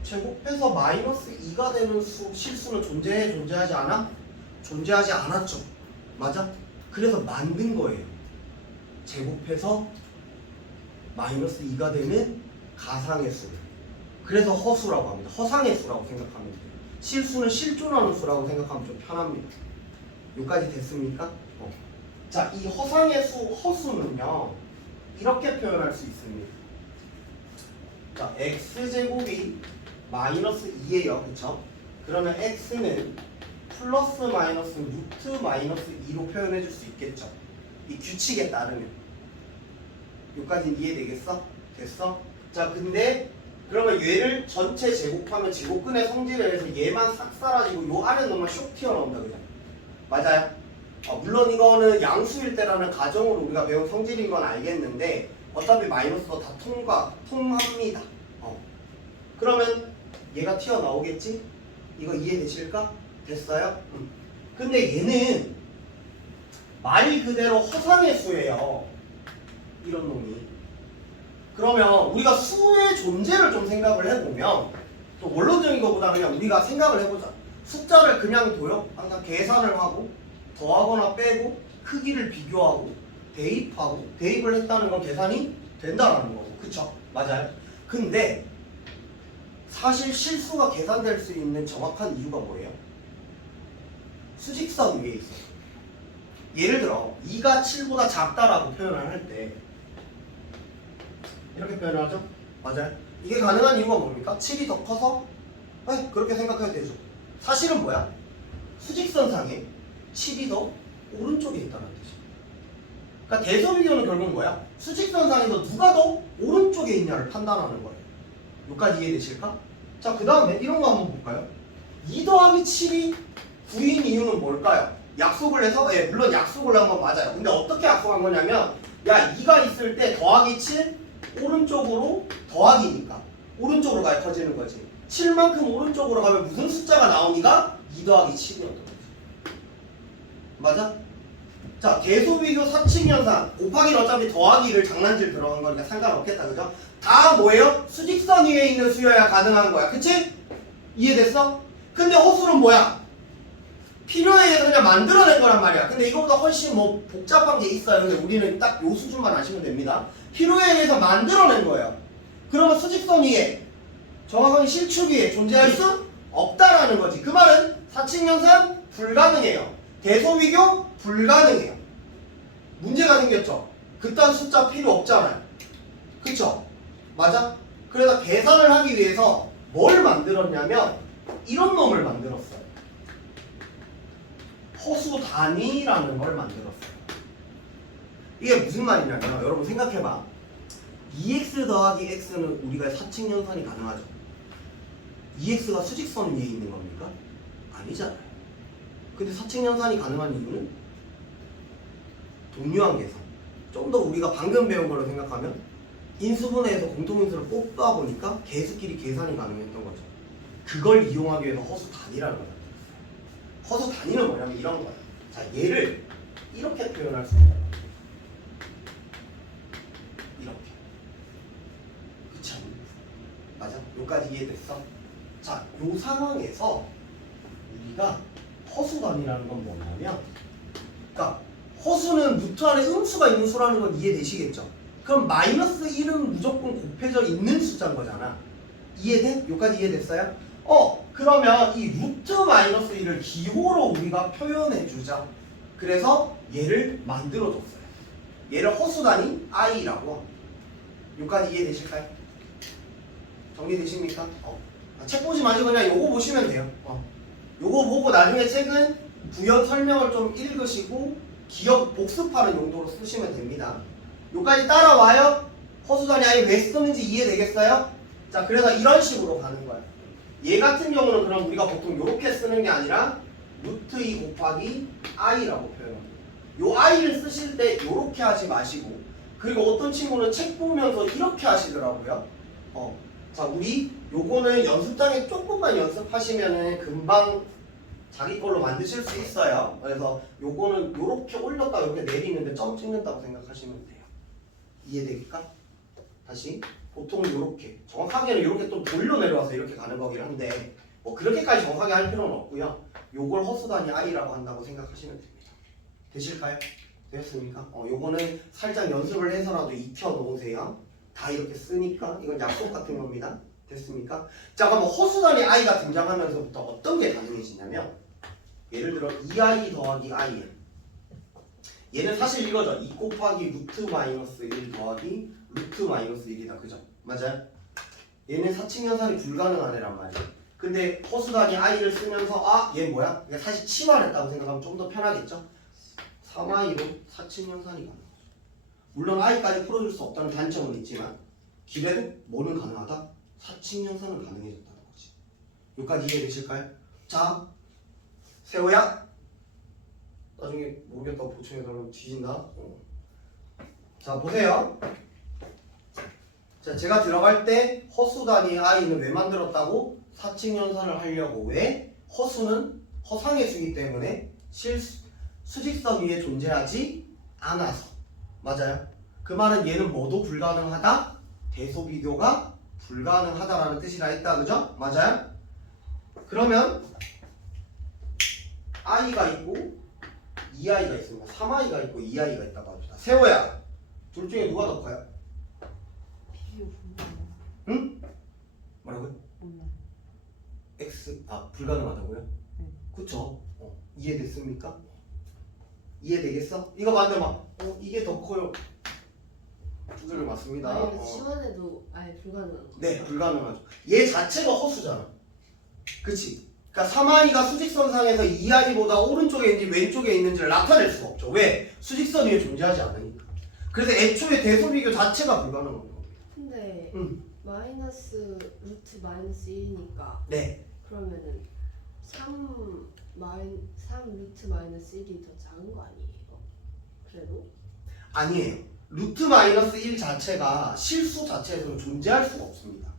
제곱해서 마이너스 2가 되는 실수는 존재하지 않아? 존재하지 않았죠. 맞아? 그래서 만든 거예요. 제곱해서 마이너스 2가 되는 가상의 수를. 그래서 허수라고 합니다. 허상의 수라고 생각하면 돼요. 실수는 실존하는 수라고 생각하면 좀 편합니다. 여기까지 됐습니까? 자, 이 허상의 수, 허수는요, 이렇게 표현할 수 있습니다. 자, x제곱이 마이너스 2예요. 그쵸? 그러면 x는 플러스 마이너스 루트 마이너스 2로 표현해 줄 수 있겠죠. 이 규칙에 따르면. 여기까지 이해되겠어? 됐어? 자, 근데 그러면 얘를 전체 제곱하면 제곱근의 성질에 의해서 얘만 싹 사라지고 요 아래 놈만 쇽 튀어나온다. 그죠? 맞아요? 물론 이거는 양수일 때라는 가정으로 우리가 배운 성질인 건 알겠는데 어차피 마이너스도 다 통합니다. 그러면 얘가 튀어나오겠지? 이거 이해되실까? 됐어요? 근데 얘는 말 그대로 허상의 수예요. 이런 놈이. 그러면 우리가 수의 존재를 좀 생각을 해보면 또 원론적인 것보다 그냥 우리가 생각을 해보자. 숫자를 그냥 둬요. 항상 계산을 하고 더하거나 빼고 크기를 비교하고 대입을 했다는 건 계산이 된다라는 거고. 그쵸? 맞아요. 근데 사실 실수가 계산될 수 있는 정확한 이유가 뭐예요? 수직선 위에 있어요. 예를 들어 2가 7보다 작다라고 표현을 할 때 이렇게 표현을 하죠? 맞아요. 이게 가능한 이유가 뭡니까? 7이 더 커서? 그렇게 생각해도 되죠. 사실은 뭐야? 수직선상에 7이 더 오른쪽에 있다는 뜻이에요. 그러니까 대소비교는 결국 뭐야? 수직선상에서 누가 더 오른쪽에 있냐를 판단하는 거예요. 여기까지 이해되실까? 자, 그 다음에 이런 거 한번 볼까요? 2 더하기 7이 9인 이유는 뭘까요? 약속을 해서? 물론 약속을 한 건 맞아요. 근데 어떻게 약속한 거냐면 야, 2가 있을 때 더하기 7 오른쪽으로 더하기니까 오른쪽으로 가야 커지는 거지. 7만큼 오른쪽으로 가면 무슨 숫자가 나오니까 2 더하기 7이었던 거지. 맞아? 자, 계소비교 사칙현상 곱하기는 어차피 더하기를 장난질 들어간 거니까 상관없겠다. 그죠? 다 뭐예요? 수직선 위에 있는 수여야 가능한 거야. 그치? 이해됐어? 근데 허수는 뭐야? 필요에 의해서 그냥 만들어낸 거란 말이야. 근데 이거보다 훨씬 뭐 복잡한 게 있어요. 근데 우리는 딱 요 수준만 아시면 됩니다. 필요에 의해서 만들어낸 거예요. 그러면 수직선 위에 정확하게 실축 위에 존재할 수 없다라는 거지. 그 말은 사칙현상 불가능해요. 대소비교 불가능해요. 문제가 생겼죠. 그딴 숫자 필요 없잖아요. 그쵸? 맞아? 그래서 계산을 하기 위해서 뭘 만들었냐면 이런 놈을 만들었어요. 허수 단위라는 걸 만들었어요. 이게 무슨 말이냐면 여러분 생각해봐. 2x 더하기 x는 우리가 사칙연산이 가능하죠. 2x가 수직선 위에 있는 겁니까? 아니잖아요. 근데 사칙연산이 가능한 이유는 동류한 계산. 좀 더 우리가 방금 배운 걸로 생각하면 인수분해에서 공통인수를 뽑다 보니까 개수끼리 계산이 가능했던 거죠. 그걸 이용하기 위해서 허수 단위라는 거예요. 허수 단위는 뭐냐면 이런 거예요. 자, 얘를 이렇게 표현할 수 있다. 이렇게. 그치 않니? 맞아? 여기까지 이해됐어? 자, 요 상황에서 우리가 허수 단위라는 건 뭐냐면, 그러니까 허수는 루트 안에 음수가 있는 수라는 건 이해되시겠죠? 그럼 마이너스 1은 무조건 곱해져 있는 숫자인 거잖아. 이해돼? 여기까지 이해됐어요? 그러면 이 루트 마이너스 1을 기호로 우리가 표현해주자. 그래서 얘를 만들어줬어요. 얘를 허수 단위 i라고 합니다. 여기까지 이해되실까요? 정리되십니까? 책 보지 마시고 그냥 요거 보시면 돼요. 요거 보고 나중에 책은 부연 설명을 좀 읽으시고 기억 복습하는 용도로 쓰시면 됩니다. 여기까지 따라와요? 허수 단위 i 왜 쓰는지 이해되겠어요? 자, 그래서 이런 식으로 가는 거야. 얘 같은 경우는 그럼 우리가 보통 이렇게 쓰는 게 아니라 루트 2 곱하기 i라고 표현합니다. 요 i를 쓰실 때 이렇게 하지 마시고, 그리고 어떤 친구는 책 보면서 이렇게 하시더라고요. 자, 우리 요거는 연습장에 조금만 연습하시면은 금방 자기 걸로 만드실 수 있어요. 그래서 요거는 요렇게 올렸다 이렇게 내리는데 점 찍는다고 생각하시면 돼요. 이해되실까? 다시 보통은 요렇게, 정확하게는 요렇게 또 돌려 내려와서 이렇게 가는 거긴 한데 뭐 그렇게까지 정확하게 할 필요는 없고요. 요걸 허수단위 i라고 한다고 생각하시면 됩니다. 되실까요? 되셨습니까? 요거는 살짝 연습을 해서라도 익혀 놓으세요. 다 이렇게 쓰니까 이건 약속 같은 겁니다. 됐습니까? 자, 그럼 허수단위 i가 등장하면서부터 어떤 게 가능해지냐면, 예를 들어 2i 더하기 i야. 얘는 사실 이거죠. 2 곱하기 루트 마이너스 1 더하기 루트 마이너스 1이다. 그죠? 맞아요? 얘는 사칙연산이 불가능한 애란 말이야. 근데 허수단위 i를 쓰면서 얘 뭐야? 그러니까 사실 치환했다고 생각하면 좀 더 편하겠죠? 3i로 사칙연산이 가능하죠. 물론 i까지 풀어줄 수 없다는 단점은 있지만 길에도 뭐는 가능하다? 사칙연산은 가능해졌다는 거지. 여기까지 이해되실까요? 자, 세호야, 나중에 모르겠다고 보충해달라면 뒤진다. 자, 보세요. 자, 제가 들어갈 때 허수단위 i는 왜 만들었다고? 사칙연산을 하려고. 왜? 허수는 허상의 수이기 때문에 수직선 위에 존재하지 않아서. 맞아요? 그 말은 얘는 뭐도 불가능하다? 대소비교가 불가능하다라는 뜻이라 했다. 그죠? 맞아요? 그러면 i가 있고 2i가 있습니다. 3i가 있고 2i가 있다고 합시다. 세호야, 둘 중에 누가 더 커요? 비교 불가능. 응? 뭐라고요? 몰라. x 불가능하다고요? 그쵸? 이해됐습니까? 이해되겠어? 이거 만들면 이게 더 커요. 두들겨 맞습니다. 아니 시원해도 아예 불가능한 거. 네, 불가능하죠. 얘 자체가 허수잖아. 그치? 그러니까 3i가 수직선상에서 2i보다 오른쪽에 있는지 왼쪽에 있는지를 나타낼 수가 없죠. 왜? 수직선 위에 존재하지 않으니까. 그래서 애초에 대소비교 자체가 불가능한 겁니다. 근데 마이너스 루트 마이너스 1이니까 네. 그러면은 3 루트 마이너스 1이 더 작은 거 아니에요? 그래도? 아니에요. 루트 마이너스 1 자체가 실수 자체에서는 존재할 수가 없습니다.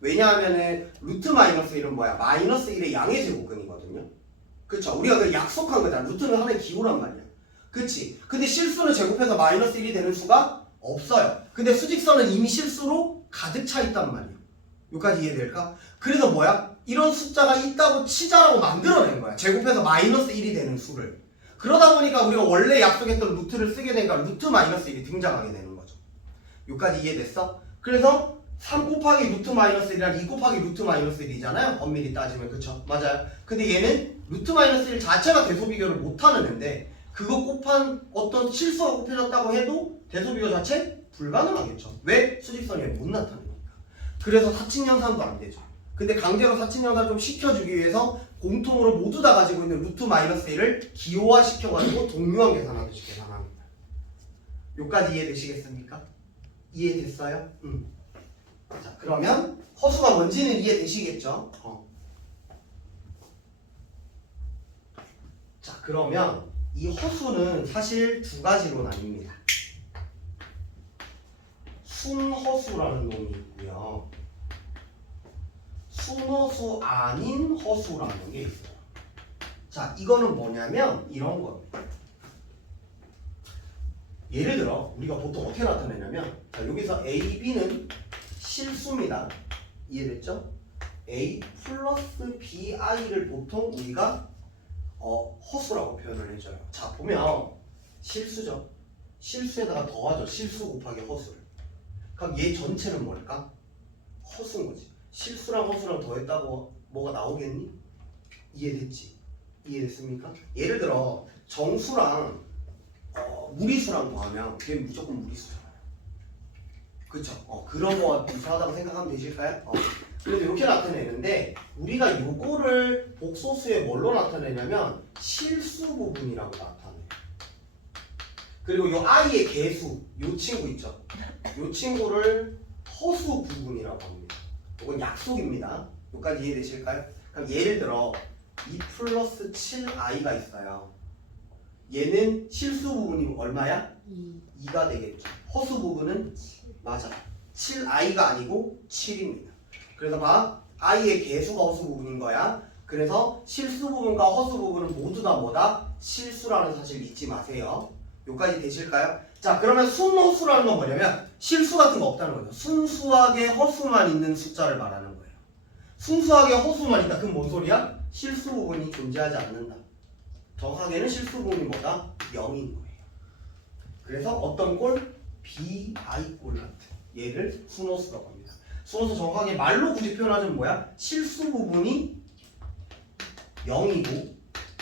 왜냐하면은 루트 마이너스 1은 뭐야? 마이너스 1의 양의 제곱근이거든요. 그쵸? 우리가 그 약속한 거잖아. 루트는 하나의 기호란 말이야. 그치? 근데 실수는 제곱해서 마이너스 1이 되는 수가 없어요. 근데 수직선은 이미 실수로 가득 차 있단 말이야. 여기까지 이해될까? 그래서 뭐야? 이런 숫자가 있다고 치자라고 만들어낸 거야. 제곱해서 마이너스 1이 되는 수를. 그러다 보니까 우리가 원래 약속했던 루트를 쓰게 되니까 루트 마이너스 1이 등장하게 되는 거죠. 여기까지 이해됐어? 그래서 3 곱하기 루트 마이너스 1이랑 2 곱하기 루트 마이너스 1이잖아요. 엄밀히 따지면. 그쵸? 맞아요. 근데 얘는 루트 마이너스 1 자체가 대소비교를 못하는 애인데 그거 곱한 어떤 실수가 곱해졌다고 해도 대소비교 자체 불가능하겠죠. 왜? 수직선 위에 못 나타내니까. 그래서 사칙연산도 안 되죠. 근데 강제로 사칙연산을 좀 시켜주기 위해서 공통으로 모두 다 가지고 있는 루트 마이너스 1을 기호화시켜가지고 동류한 계산하듯이 계산합니다. 여기까지 이해되시겠습니까? 이해됐어요? 자, 그러면 허수가 뭔지는 이해되시겠죠? 자, 그러면 이 허수는 사실 두 가지로 나뉩니다. 순허수라는 놈이 있고요. 순허수 아닌 허수라는 게 있어요. 자, 이거는 뭐냐면 이런 겁니다. 예를 들어 우리가 보통 어떻게 나타내냐면, 자, 여기서 A, B는 실수입니다. 이해됐죠? A 플러스 BI를 보통 우리가 허수라고 표현을 해줘요. 자, 보면 실수죠. 실수에다가 더하죠. 실수 곱하기 허수를. 그럼 얘 전체는 뭘까? 허수인 거지. 실수랑 허수랑 더했다고 뭐가 나오겠니? 이해됐지? 이해됐습니까? 예를 들어 정수랑 무리수랑 더하면 걔는 무조건 무리수잖아요. 그쵸? 그런 거와 비슷하다고 생각하면 되실까요? 그래서 이렇게 나타내는데 우리가 요거를 복소수에 뭘로 나타내냐면 실수 부분이라고 나타내요. 그리고 요 i의 개수, 요 친구 있죠? 요 친구를 허수 부분이라고 합니다. 이건 약속입니다. 여기까지 이해되실까요? 그럼 예를 들어 2 플러스 7i가 있어요. 얘는 실수 부분이 얼마야? 2가 되겠죠. 허수 부분은 맞아. 7i가 아니고 7입니다. 그래서 봐. i의 개수가 허수 부분인 거야. 그래서 실수 부분과 허수 부분은 모두 다 뭐다? 실수라는 사실 잊지 마세요. 여기까지 되실까요? 자, 그러면 순허수라는 건 뭐냐면 실수 같은 거 없다는 거죠. 순수하게 허수만 있는 숫자를 말하는 거예요. 순수하게 허수만 있다. 그럼 뭔 소리야? 실수 부분이 존재하지 않는다. 정확하게는 실수 부분이 뭐다? 0인 거예요. 그래서 어떤 꼴? BI 꼴 같은 얘를 순허수라고 합니다. 순허수 정확하게 말로 굳이 표현하자면 뭐야? 실수 부분이 0이고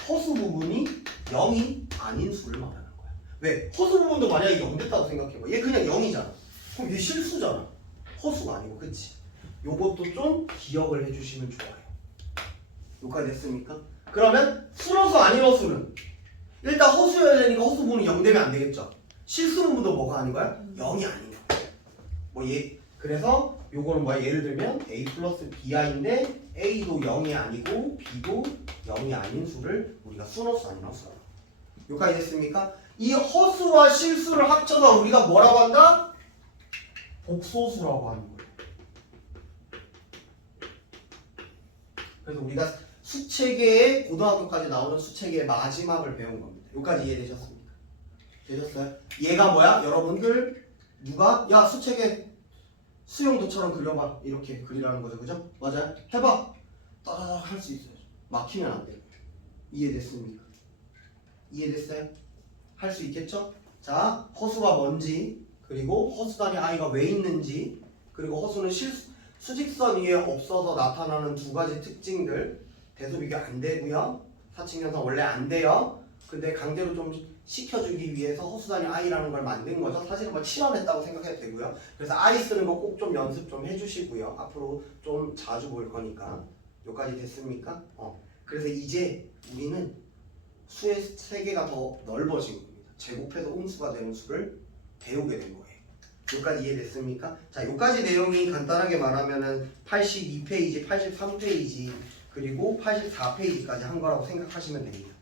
허수 부분이 0이 아닌 수를 말하는 거야. 왜? 허수 부분도 만약에 0 됐다고 생각해봐. 얘 그냥 0이잖아. 그럼 얘 실수잖아. 허수가 아니고, 그치? 요것도 좀 기억을 해주시면 좋아요. 여기까지 됐습니까? 그러면 순허수 아닌 허수는 일단 허수여야 되니까 허수 부분이 0 되면 안 되겠죠. 실수 부분도 뭐가 아닌 거야? 0이 아닌 거야. 뭐 얘 그래서 요거는 뭐야? 예를 들면 a 플러스 bi인데 a도 0이 아니고 b도 0이 아닌 수를 우리가 순허수 아닌 허수라고. 여기까지 됐습니까? 이 허수와 실수를 합쳐서 우리가 뭐라고 한다? 복소수라고 하는 거예요. 그래서 우리가 수체계의 고등학교까지 나오는 수체계의 마지막을 배운 겁니다. 여기까지 이해되셨습니까? 되셨어요? 얘가 뭐야? 여러분들 누가 야 수체계 수용도처럼 그려봐 이렇게 그리라는 거죠, 그죠? 맞아요? 해봐. 따라락 할 수 있어요. 막히면 안 돼요. 이해됐습니까? 이해됐어요? 할 수 있겠죠? 자, 허수가 뭔지, 그리고 허수 단위 i가 왜 있는지, 그리고 허수는 수직선 위에 없어서 나타나는 두 가지 특징들. 대소 비교 안 되고요. 사칙연산 원래 안 돼요. 근데 강제로 좀 시켜주기 위해서 허수 단위 i라는 걸 만든 거죠. 사실은 뭐 실험했다고 생각해도 되고요. 그래서 i 쓰는 거 꼭 좀 연습 좀 해주시고요. 앞으로 좀 자주 볼 거니까. 여기까지 됐습니까? 그래서 이제 우리는 수의 세계가 더 넓어진 겁니다. 제곱해서 음수가 되는 수를 배우게 된 거예요. 여기까지 이해됐습니까? 자, 여기까지 내용이 간단하게 말하면은 82페이지, 83페이지, 그리고 84페이지까지 한 거라고 생각하시면 됩니다.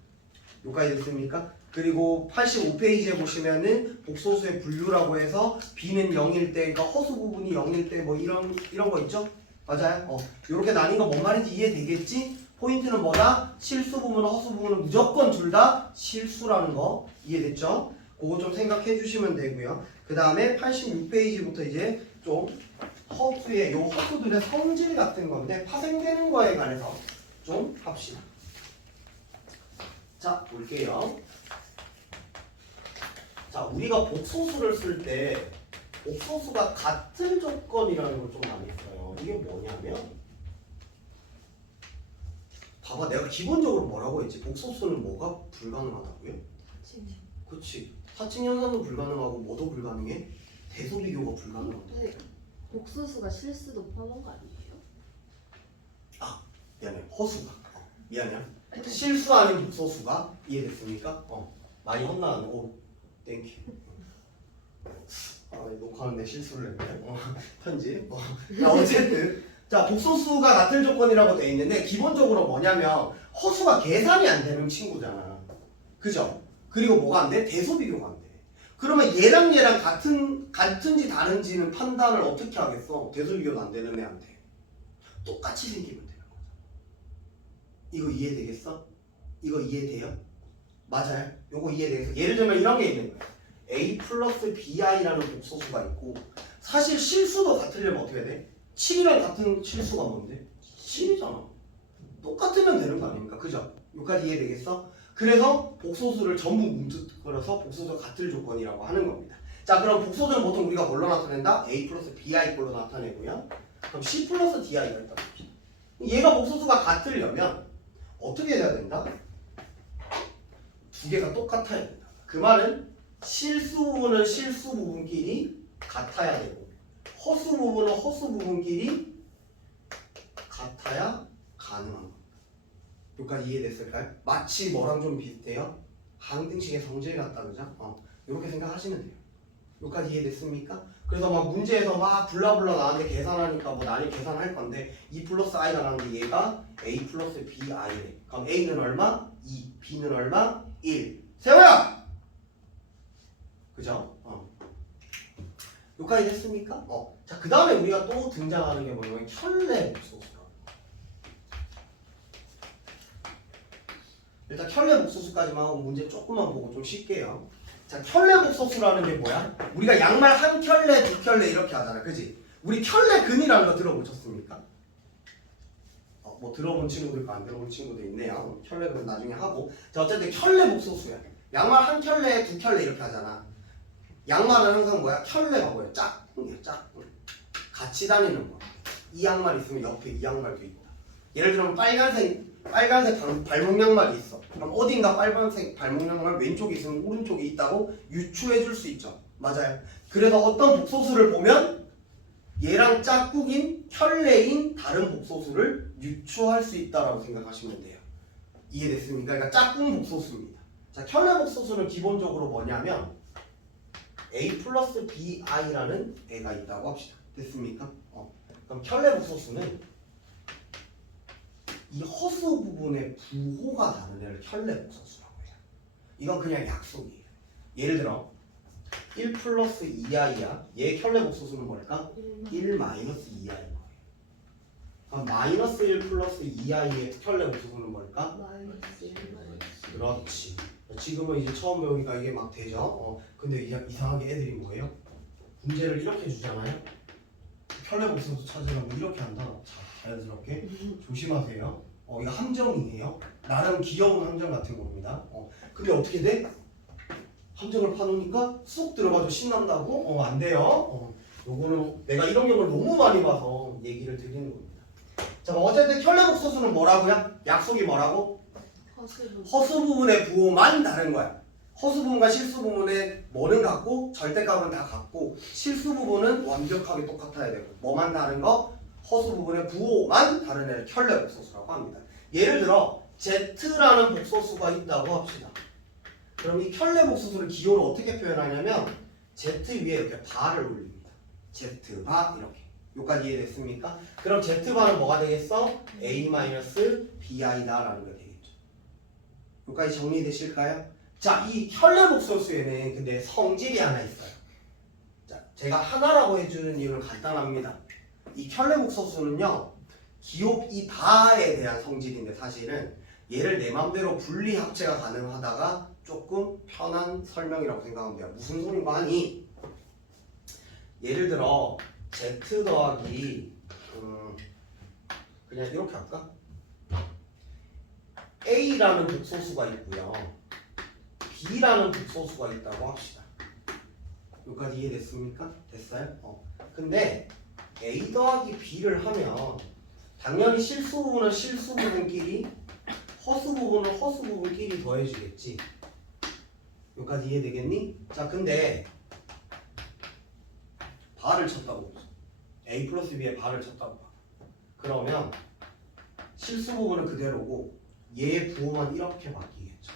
여기까지 됐습니까? 그리고 85페이지에 보시면은 복소수의 분류라고 해서 B는 0일 때, 그러니까 허수 부분이 0일 때 뭐 이런 거 있죠? 맞아요? 이렇게 나뉜 거 뭔 말인지 이해되겠지? 포인트는 뭐다? 실수 부분, 허수 부분은 무조건 둘 다 실수라는 거 이해됐죠? 그거 좀 생각해 주시면 되고요. 그 다음에 86페이지부터 이제 좀 허수의 요 허수들의 성질 같은 건데 파생되는 거에 관해서 좀 합시다. 자, 볼게요. 자, 우리가 복소수를 쓸 때 복소수가 같은 조건이라는 걸 좀 많이 써요. 이게 뭐냐면 봐봐, 내가 기본적으로 뭐라고 했지? 복소수는 뭐가 불가능하다고요? 그치. 사칙연산도 불가능하고 뭐도 불가능해? 대소비교가 불가능하다. 근데 복소수가 실수도 포함한 거 아니에요? 미안해. 허수가. 미안해요. 실수 아닌 복소수가 이해됐습니까? 많이 혼나는. 오, 땡큐. 녹화하는데 실수를 했네. 편집. 자, 어쨌든 자, 복소수가 같은 조건이라고 돼 있는데 기본적으로 뭐냐면 허수가 계산이 안 되는 친구잖아. 그죠? 그리고 뭐가 안 돼? 대소비교가 안 돼. 그러면 얘랑 같은지 다른지는 판단을 어떻게 하겠어? 대소비교도 안 되는 애한테. 똑같이 생기면 되는 거죠. 이거 이해되겠어? 이거 이해돼요? 맞아요. 요거 이해되겠어? 예를 들면 이런 게 있는 거야. A 플러스 BI라는 복소수가 있고 사실 실수도 같으려면 어떻게 해야 돼? 7이랑 같은 실수가 뭔데? 7이잖아. 똑같으면 되는 거 아닙니까? 그죠? 여기까지 이해되겠어? 그래서 복소수를 전부 뭉뚱그려서 복소수가 같을 조건이라고 하는 겁니다. 자, 그럼 복소수는 보통 우리가 뭘로 나타낸다? A 플러스 BI 꼴로 나타내고요. 그럼 C 플러스 DI가 있다고 봅시다. 얘가 복소수가 같으려면 어떻게 해야 된다? 두 개가 똑같아야 된다. 그 말은 실수 부분은 실수 부분끼리 같아야 되고 허수 부분은 허수 부분끼리 같아야 가능한 겁니다. 여기까지 이해됐을까요? 마치 뭐랑 좀 비슷해요? 항등식의 성질 같다, 그죠? 이렇게 생각하시면 돼요. 여기까지 이해됐습니까? 그래서 막 문제에서 막 블라블라 나한테 계산하니까 뭐 나중에 계산할 건데 2 플러스 i가 나는데 얘가 a 플러스 bi래. 그럼 a는 얼마? 2, b는 얼마? 1. 세호야! 그죠? 여기까지 됐습니까? 자, 그 다음에 우리가 또 등장하는 게 뭐냐면 켤레 복소수라고. 일단 켤레 복소수까지만 하고 문제 조금만 보고 좀 쉽게요. 자, 켤레 복소수라는 게 뭐야? 우리가 양말 한 켤레, 두 켤레 이렇게 하잖아. 그지? 우리 켤레근이라는 거 들어보셨습니까? 뭐 들어본 친구도 있고 안 들어본 친구도 있네요. 켤레근 나중에 하고. 자, 어쨌든 켤레 복소수야. 양말 한 켤레, 두 켤레 이렇게 하잖아. 양말은 항상 뭐야? 켤레가 뭐야? 짝꿍이야, 짝꿍. 같이 다니는 거. 이 양말 있으면 옆에 이 양말도 있다. 예를 들면 빨간색 발목 양말이 있어. 그럼 어딘가 빨간색 발목 양말 왼쪽에 있으면 오른쪽에 있다고 유추해 줄 수 있죠. 맞아요. 그래서 어떤 복소수를 보면 얘랑 짝꿍인 켤레인 다른 복소수를 유추할 수 있다라고 생각하시면 돼요. 이해됐습니까? 그러니까 짝꿍 복소수입니다. 자, 켤레 복소수는 기본적으로 뭐냐면 a 플러스 bi라는 애가 있다고 합시다. 됐습니까? 그럼 켤레 복소수는 이 허수 부분의 부호가 다른 애를 켤레 복소수라고 해요. 이건 그냥 약속이에요. 예를 들어 1 플러스 2i야. 얘 켤레 복소수는 뭘까? 1 마이너스 2i인 거예요. 그럼 마이너스 1 플러스 2i의 켤레 복소수는 뭘까? 마이너스 1 마이너스. 그렇지. 지금은 이제 처음 배우니까 이게 막 되죠. 근데 이상하게 애들이 뭐예요? 문제를 이렇게 주잖아요. 켤레 복소수 찾으려면 이렇게 한다. 자, 자연스럽게 조심하세요. 이거 함정이에요. 나름 귀여운 함정 같은 겁니다. 근데 어떻게 돼? 함정을 파놓으니까 쑥 들어가도 신난다고? 안 돼요. 요거는 내가 이런 경우를 너무 많이 봐서 얘기를 드리는 겁니다. 자, 그럼 어쨌든 켤레 복소수는 뭐라고요? 약속이 뭐라고? 허수 부분의 부호만 다른 거야. 허수 부분과 실수 부분의 뭐는 같고 절대값은 다 같고 실수 부분은 완벽하게 똑같아야 되고 뭐만 다른 거? 허수 부분의 부호만 다른 애를 켤레 복소수라고 합니다. 예를 들어 Z라는 복소수가 있다고 합시다. 그럼 이 켤레 복소수를 기호로 어떻게 표현하냐면 Z 위에 이렇게 바를 올립니다. Z바 이렇게. 여기까지 이해됐습니까? 그럼 Z바는 뭐가 되겠어? A-bi다라는 게 되겠죠. 여기까지 정리되실까요? 자, 이 켤레 복소수에는 근데 성질이 하나 있어요. 자, 제가 하나라고 해주는 이유는 간단합니다. 이 켤레 복소수는요, 기호 이 바에 대한 성질인데 사실은 얘를 내 맘대로 분리 합체가 가능하다가 조금 편한 설명이라고 생각하면 돼요. 무슨 소린가 하니 예를 들어 Z 더하기 그냥 이렇게 할까? A라는 복소수가 있고요. B라는 복소수가 있다고 합시다. 여기까지 이해됐습니까? 됐어요? 근데 A 더하기 B를 하면 당연히 실수 부분은 실수 부분끼리 허수 부분은 허수 부분끼리 더해주겠지. 여기까지 이해되겠니? 자, 근데 바를 쳤다고 보죠. A 플러스 B에 바를 쳤다고 봐. 그러면 실수 부분은 그대로고 얘의 부호만 이렇게 바뀌겠죠.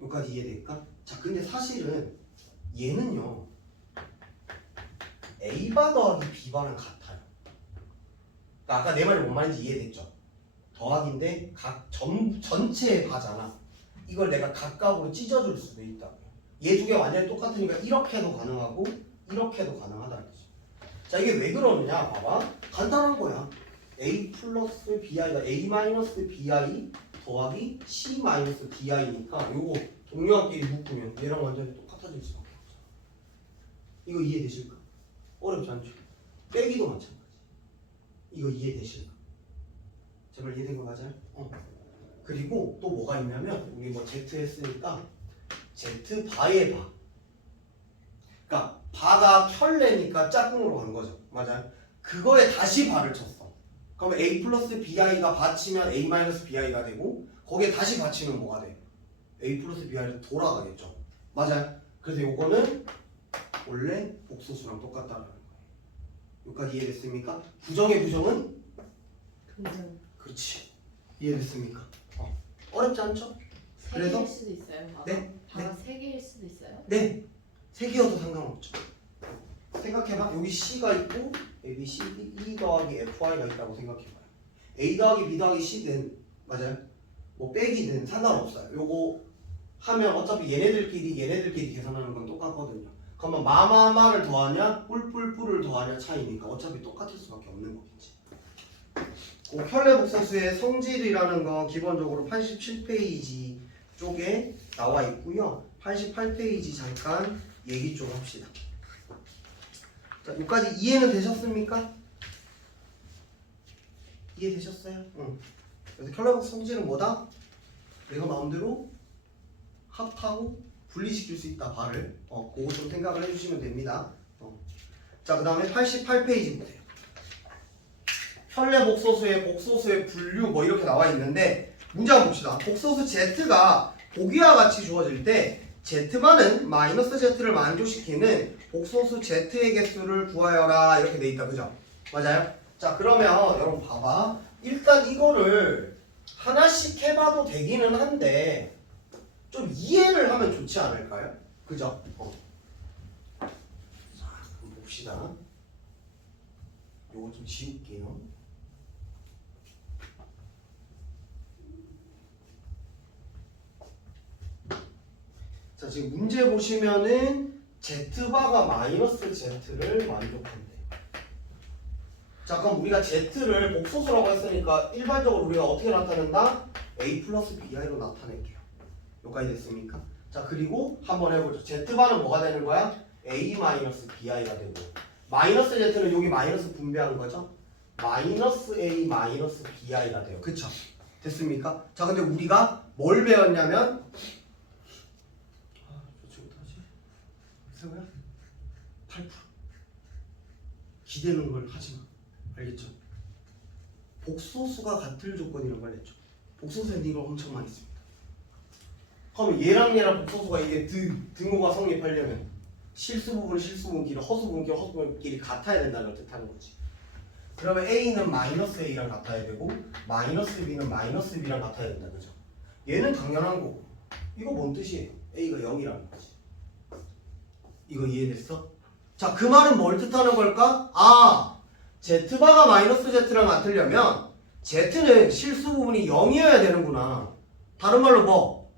여기까지 이해될까? 자, 근데 사실은 얘는요 A바 더하기 B바랑 같아요. 그러니까 아까 내 말이 뭔 말인지 이해됐죠? 더하기인데 전체의 바잖아. 이걸 내가 각각으로 찢어줄 수도 있다고요. 얘 두 개 완전히 똑같으니까 이렇게도 가능하고 이렇게도 가능하다는 거지. 자, 이게 왜 그러느냐 봐봐. 간단한 거야. A 플러스 BI가 A 마이너스 BI 더하기 C 마이너스 DI니까 요거 동료끼리 묶으면 얘랑 완전히 똑같아질 수밖에 없잖아. 이거 이해되실까? 어렵지 않죠? 빼기도 마찬가지. 이거 이해되실까? 제발 이해된 거 맞아요? 그리고 또 뭐가 있냐면 우리 뭐 Z 했으니까 Z 바의 바. 그러니까 바가 켤레니까 짝꿍으로 간 거죠. 맞아요? 그거에 다시 바를 쳤어. 그러면 A 플러스 BI가 받치면 A 마이너스 BI가 되고 거기에 다시 받치면 뭐가 돼? A 플러스 BI로 돌아가겠죠. 맞아요? 그래서 요거는 원래 복소수랑 똑같다는 거예요. 여기까지 이해됐습니까? 부정의 부정은? 긍정. 그렇지. 이해됐습니까? 어렵지 않죠? 세 개일 수도 있어요. 네? 다 세 개일 수도 있어요? 네, 세 개여도 상관없죠. 생각해봐. 여기 C가 있고 A, B, C, D, E 더하기 FI가 있다고 생각해봐요. A 더하기 B 더하기 C는 맞아요? 뭐 빼기는 상관없어요. 요거 하면 어차피 얘네들끼리 계산하는 건 똑같거든요. 그러면 마마마를 더하냐 뿔뿔뿔을 더하냐 차이니까 어차피 똑같을 수밖에 없는 거겠지. 켤레 복소수의 성질이라는 건 기본적으로 87페이지 쪽에 나와 있고요. 88페이지 잠깐 얘기 좀 합시다. 자, 여기까지 이해는 되셨습니까? 이해되셨어요? 응. 그래서 켤레 복소 성질은 뭐다? 내가 마음대로 합하고 분리시킬 수 있다. 발을. 그거 좀 생각을 해주시면 됩니다. 자, 그 다음에 88페이지 보세요. 켤레 복소수의 복소수의 분류 뭐 이렇게 나와 있는데 문제 한번 봅시다. 복소수 Z가 보기와 같이 주어질 때 Z만은 마이너스 Z를 만족시키는 복소수 Z의 개수를 구하여라 이렇게 돼 있다. 그죠? 맞아요? 자, 그러면 여러분 봐봐. 일단 이거를 하나씩 해봐도 되기는 한데 좀 이해를 하면 좋지 않을까요? 그죠? 자, 한번 봅시다. 요거 좀 지울게요. 자, 지금 문제 보시면은 Z바가 마이너스 Z를 만족한대. 자, 그럼 우리가 Z를 복소수라고 했으니까 일반적으로 우리가 어떻게 나타낸다? A 플러스 BI로 나타낼게요. 여기까지 됐습니까? 자, 그리고 한번 해보죠. Z바는 뭐가 되는 거야? A 마이너스 BI가 되고 마이너스 Z는 여기 마이너스 분배한 거죠? 마이너스 A 마이너스 BI가 돼요. 그쵸? 됐습니까? 자, 근데 우리가 뭘 배웠냐면 세우야? 8% 기대는 걸 하지마. 알겠죠? 복소수가 같을 조건이라는 걸 냈죠. 복소수에 이걸 엄청 많이 씁니다. 그러면 얘랑 복소수가 이게 등호가 성립하려면 실수 부분끼리 허수 부분끼리 같아야 된다는 걸 뜻하는 거지. 그러면 A는 마이너스 A랑 같아야 되고 마이너스 B는 마이너스 B랑 같아야 된다. 그죠? 얘는 당연한 거고 이거 뭔 뜻이에요? A가 0이라는 거지. 이거 이해됐어? 자, 그 말은 뭘 뜻하는 걸까? 아, Z바가 마이너스 Z랑 같으려면 Z는 실수 부분이 0이어야 되는구나. 다른 말로 뭐?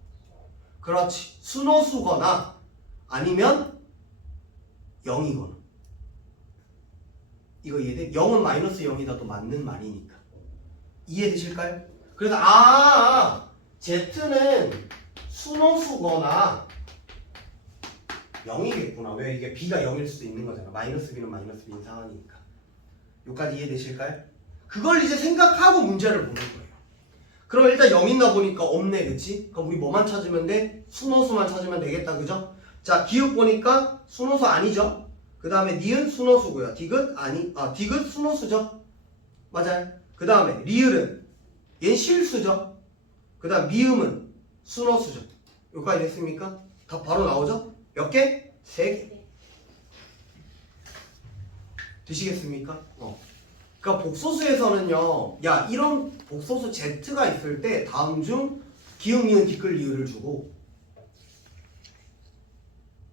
그렇지. 순호수거나 아니면 0이거나. 이거 이해돼? 0은 마이너스 0이다 또 맞는 말이니까. 이해되실까요? 그래서 Z는 순호수거나 0이겠구나. 왜 이게 B가 0일 수도 있는 거잖아. 마이너스 B는 마이너스 B인 상황이니까. 여기까지 이해되실까요? 그걸 이제 생각하고 문제를 보는 거예요. 그럼 일단 0 있나 보니까 없네. 그치? 그럼 우리 뭐만 찾으면 돼? 순호수만 찾으면 되겠다. 그죠? 자, 기읍 보니까 순호수 아니죠? 그 다음에 니은 순호수고요. 디귿 순호수죠? 맞아요. 그 다음에 리을은 얘는 실수죠? 그 다음 미음은 순호수죠? 여기까지 됐습니까? 다 바로 나오죠? 몇 개? 3개. 되시겠습니까? 그러니까 복소수에서는요, 야, 이런 복소수 Z가 있을 때 다음 중 기음, 이음, 디귿, 리을을 주고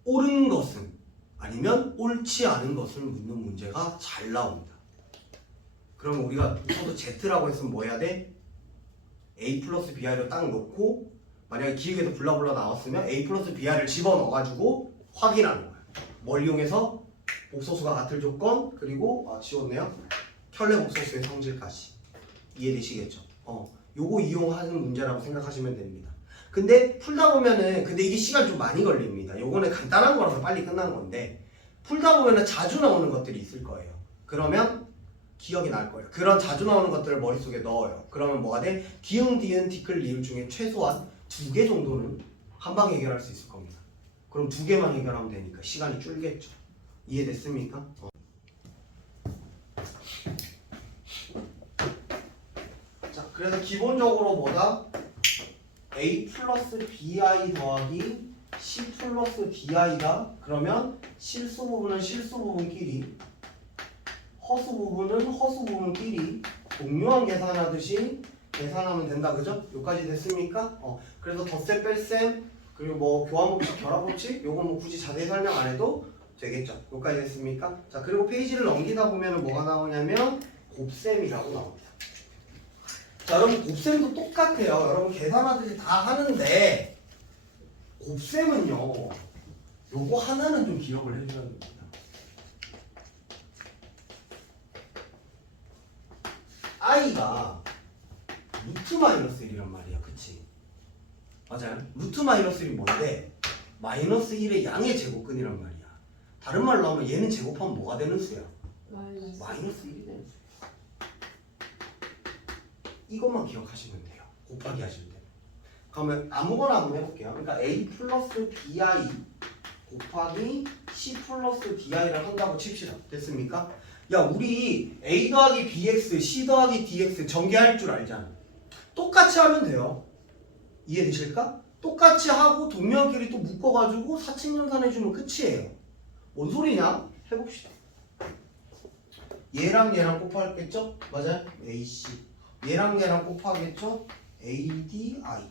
옳은 것은 아니면 옳지 않은 것을 묻는 문제가 잘 나옵니다. 그러면 우리가 복소수 Z라고 했으면 뭐 해야 돼? A 플러스 BI를 딱 놓고 만약에 기획에서 블라블라 나왔으면 A 플러스 BI를 집어넣어가지고 확인하는 거야. 뭘 이용해서? 복소수가 같을 조건, 그리고 지웠네요. 켤레 복소수의 성질까지. 이해되시겠죠? 요거 이용하는 문제라고 생각하시면 됩니다. 근데 풀다 보면은 근데 이게 시간 좀 많이 걸립니다. 요거는 간단한 거라서 빨리 끝난 건데 풀다 보면은 자주 나오는 것들이 있을 거예요. 그러면 기억이 날 거예요. 그런 자주 나오는 것들을 머릿속에 넣어요. 그러면 뭐가 돼? 기응, 디은, 디귿, 리을 중에 최소한 2개 정도는 한 방에 해결할 수 있을 겁니다. 그럼 2개만 해결하면 되니까 시간이 줄겠죠. 이해됐습니까? 자, 그래서 기본적으로 뭐다? A 플러스 BI 더하기 C 플러스 DI다. 그러면 실수 부분은 실수 부분끼리, 허수 부분은 허수 부분끼리 동료한 계산하듯이 계산하면 된다. 그죠? 여기까지 됐습니까? 그래서 덧셈 뺄셈 그리고 뭐 교환법칙, 결합법칙 요거 뭐 굳이 자세히 설명 안 해도 되겠죠. 여기까지 됐습니까? 자 그리고 페이지를 넘기다 보면 뭐가 나오냐면 곱셈이라고 나옵니다. 자 여러분 곱셈도 똑같아요. 여러분 계산하듯이 다 하는데 곱셈은요 요거 하나는 좀 기억을 해줘야 됩니다. i가 루트 마이너스 1이란 말이야. 그치? 맞아요? 루트 마이너스 1이 뭔데? 마이너스 1의 양의 제곱근이란 말이야. 다른 말로 하면 얘는 제곱하면 뭐가 되는 수야? 마이너스 1이 되는 수야. 이것만 기억하시면 돼요. 곱하기 하실 때. 그러면 아무거나 한번 해볼게요. 그러니까 a 플러스 bi 곱하기 c 플러스 di를 한다고 칩시다. 됐습니까? 야 우리 a 더하기 bx, c 더하기 dx 전개할 줄 알잖아. 똑같이 하면 돼요. 이해되실까? 똑같이 하고 동명끼리 또 묶어가지고 사칙연산해주면 끝이에요. 뭔 소리냐? 해봅시다. 얘랑 얘랑 곱하겠죠? 맞아요? AC. 얘랑 얘랑 곱하겠죠? ADI.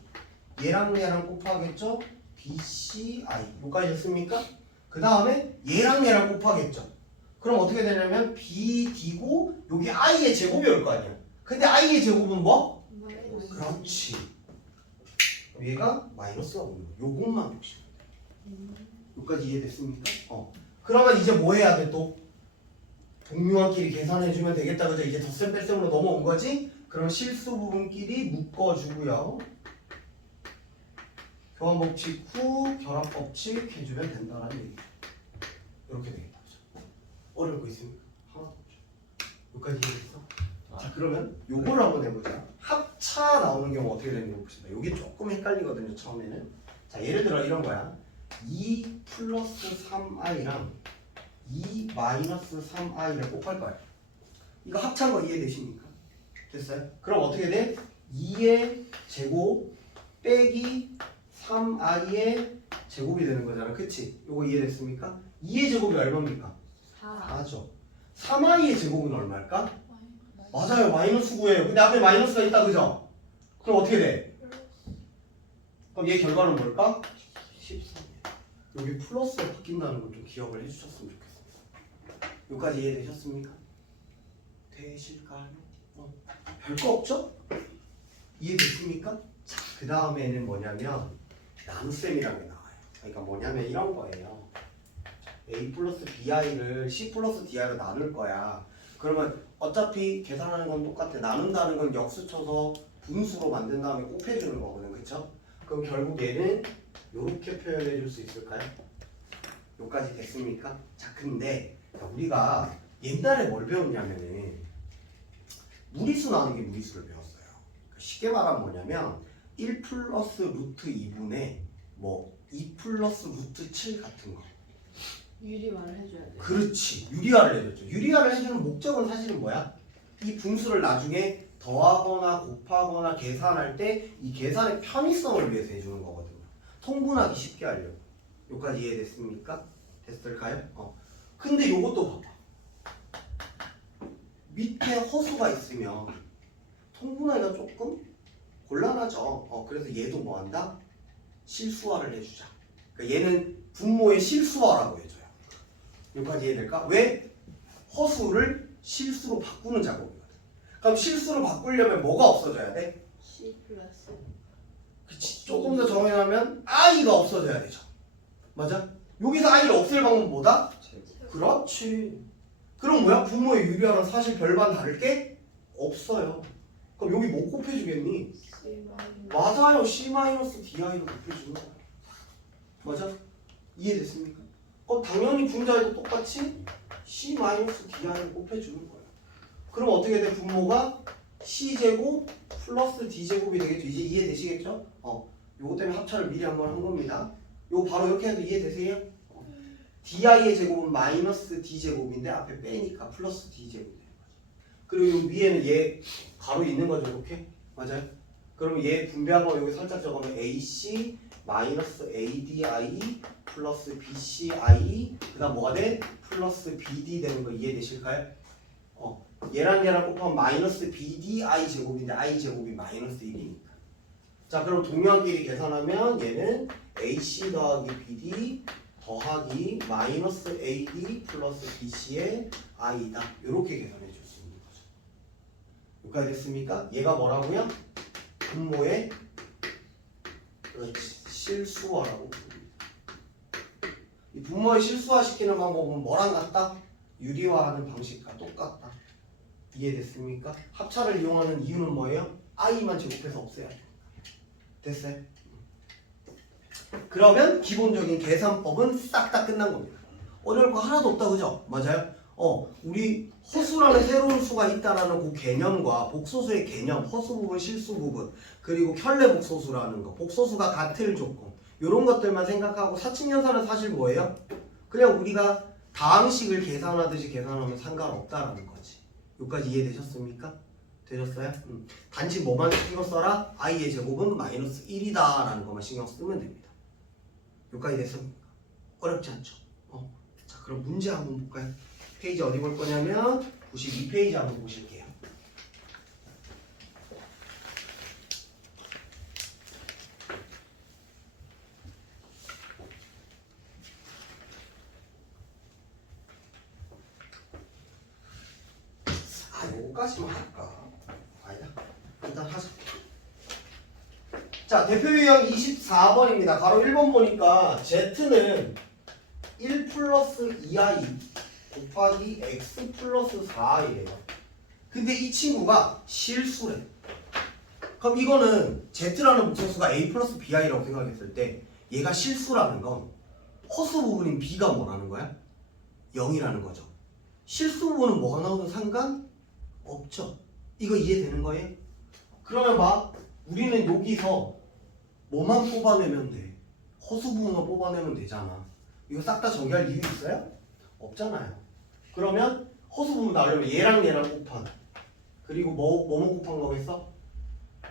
얘랑 얘랑 곱하겠죠? BCI. 여기까지 됐습니까? 그 다음에 얘랑 얘랑 곱하겠죠? 그럼 어떻게 되냐면 BD고 여기 I의 제곱이 올 거 아니야. 근데 I의 제곱은 뭐? 그렇지. 얘가 마이너스가 오는 거. 요것만 보시면 돼. 여기까지 이해됐습니까? 그러면 이제 뭐 해야 돼 또? 동류한끼리 계산해주면 되겠다. 그죠? 이제 덧셈 뺄셈으로 넘어온 거지? 그럼 실수 부분끼리 묶어주고요. 교환법칙 후 결합법칙 해주면 된다는 얘기죠. 이렇게 되겠다. 그죠? 어려울 거 있습니까? 하나도 없죠. 여기까지 이해됐어? 자 그러면 요걸 한번 해보자. 합차 나오는 경우 어떻게 되는지 봅시다. 요게 조금 헷갈리거든요 처음에는. 자 예를 들어 이런 거야. 2 플러스 3i랑 2 마이너스 3i를 곱할 거야. 이거 합차인 거 이해되십니까? 됐어요? 그럼 어떻게 돼? 2의 제곱 빼기 3i의 제곱이 되는 거잖아. 그치? 요거 이해됐습니까? 2의 제곱이 얼마입니까? 4죠. 3i의 제곱은 얼마일까? 맞아요. 마이너스 9예요. 근데 앞에 마이너스가 있다. 그죠? 그럼 어떻게 돼? 그럼 얘 결과는 뭘까? 13이에요. 여기 플러스가 바뀐다는 걸 좀 기억을 해주셨으면 좋겠습니다. 여기까지 이해되셨습니까? 되실까요? 별거 없죠? 이해됐습니까? 자, 그 다음에는 뭐냐면 나눗셈이라는 게 나와요. 그러니까 뭐냐면 이런 거예요. a 플러스 bi를 c 플러스 di로 나눌 거야. 그러면 어차피 계산하는 건 똑같아. 나눈다는 건 역수 쳐서 분수로 만든 다음에 곱해주는 거거든. 그쵸? 그럼 결국 얘는 이렇게 표현해 줄 수 있을까요? 여기까지 됐습니까? 자 근데 우리가 옛날에 뭘 배웠냐면은 무리수 나누기 무리수를 배웠어요. 쉽게 말하면 뭐냐면 1 플러스 루트 2분의 뭐 2 플러스 루트 7 같은 거. 유리말을 해줘야 돼. 그렇지. 유리화를 해줬죠. 유리화를 해주는 목적은 사실은 뭐야? 이 분수를 나중에 더하거나 곱하거나 계산할 때 이 계산의 편의성을 위해서 해주는 거거든요. 통분하기 쉽게 하려고. 여기까지 이해됐습니까? 됐을까요? 근데 요것도 봐봐. 밑에 허수가 있으면 통분하기가 조금 곤란하죠. 그래서 얘도 뭐한다? 실수화를 해주자. 그러니까 얘는 분모의 실수화라고 해줘요. 여기까지 이해될까? 왜? 허수를 실수로 바꾸는 작업이거든. 그럼 실수로 바꾸려면 뭐가 없어져야 돼? C 플러스. 그치. 조금 더 정해놓으면 i가 없어져야 되죠. 맞아? 여기서 i를 없앨 방법은 뭐다? 그렇지. 그럼 뭐야? 분모의 유리화는 사실 별반 다를 게 없어요. 그럼 여기 뭐 곱해주겠니? C 마이너스. 맞아요. C-DI로 곱해주는 거야. 맞아? 이해됐습니까? 그럼 당연히 분자에도 똑같이 C-DI를 곱해주는 거예요. 그럼 어떻게 돼? 분모가 C제곱 플러스 D제곱이 되겠죠? 이제 이해되시겠죠? 요거 때문에 합차를 미리 한번 한 겁니다. 요거 바로 이렇게 해도 이해되세요? DI의 제곱은 마이너스 D제곱인데 앞에 빼니까 플러스 D제곱이 되는 거죠. 그리고 요 위에는 얘 가로 있는 거죠, 이렇게? 맞아요? 그럼 얘 분배한 거 여기 살짝 적으면 AC 마이너스 ADI 플러스 BCI 그 다음 뭐가 돼? 플러스 BD 되는 거 이해되실까요? 얘랑 얘랑 곱하면 마이너스 BDI 제곱인데 I 제곱이 마이너스 1이니까 자 그럼 동량끼리 계산하면 얘는 AC 더하기 BD 더하기 마이너스 AD 플러스 BC의 I다. 이렇게 계산해 줄 수 있는 거죠. 여기까지 됐습니까? 얘가 뭐라고요? 분모의 실수화라고 부릅니다. 이 분모의 실수화 시키는 방법은 뭐랑 같다? 유리화하는 방식과 똑같다. 이해됐습니까? 합차를 이용하는 이유는 뭐예요? i만 제곱해서 없애야 돼. 됐어요? 그러면 기본적인 계산법은 싹 다 끝난 겁니다. 어려울 거 하나도 없다, 그죠? 맞아요? 우리 허수라는 새로운 수가 있다라는 그 개념과 복소수의 개념, 허수 부분, 실수 부분, 그리고 켤레 복소수라는 거, 복소수가 같을 조건, 이런 것들만 생각하고 사칙연산은 사실 뭐예요? 그냥 우리가 다항식을 계산하듯이 계산하면 상관없다라는 거지. 여기까지 이해되셨습니까? 되셨어요? 단지 뭐만 신경 써라? i의 제곱은 마이너스 1이다 라는 것만 신경 쓰면 됩니다. 여기까지 됐습니까? 어렵지 않죠? 자, 그럼 문제 한번 볼까요? 페이지 어디 볼 거냐면 92페이지 한번 보실게요. 요거까지만 할까? 아니다. 일단 하자. 자, 대표 유형 24번입니다. 가로 1번 보니까 Z는 1 플러스 2i 곱하기 x 플러스 4i래요. 근데 이 친구가 실수래. 그럼 이거는 Z라는 복소수가 a 플러스 bi라고 생각했을 때 얘가 실수라는 건 허수 부분인 b가 뭐라는 거야? 0이라는 거죠. 실수 부분은 뭐가 나오든 상관 없죠. 이거 이해되는 거예요? 그러면 봐. 우리는 여기서 뭐만 뽑아내면 돼? 허수 부분만 뽑아내면 되잖아. 이거 싹 다 정리할 이유 있어요? 없잖아요. 그러면 허수 부분 나오려면 얘랑 얘랑 곱한, 그리고 뭐뭐 곱한 거겠어?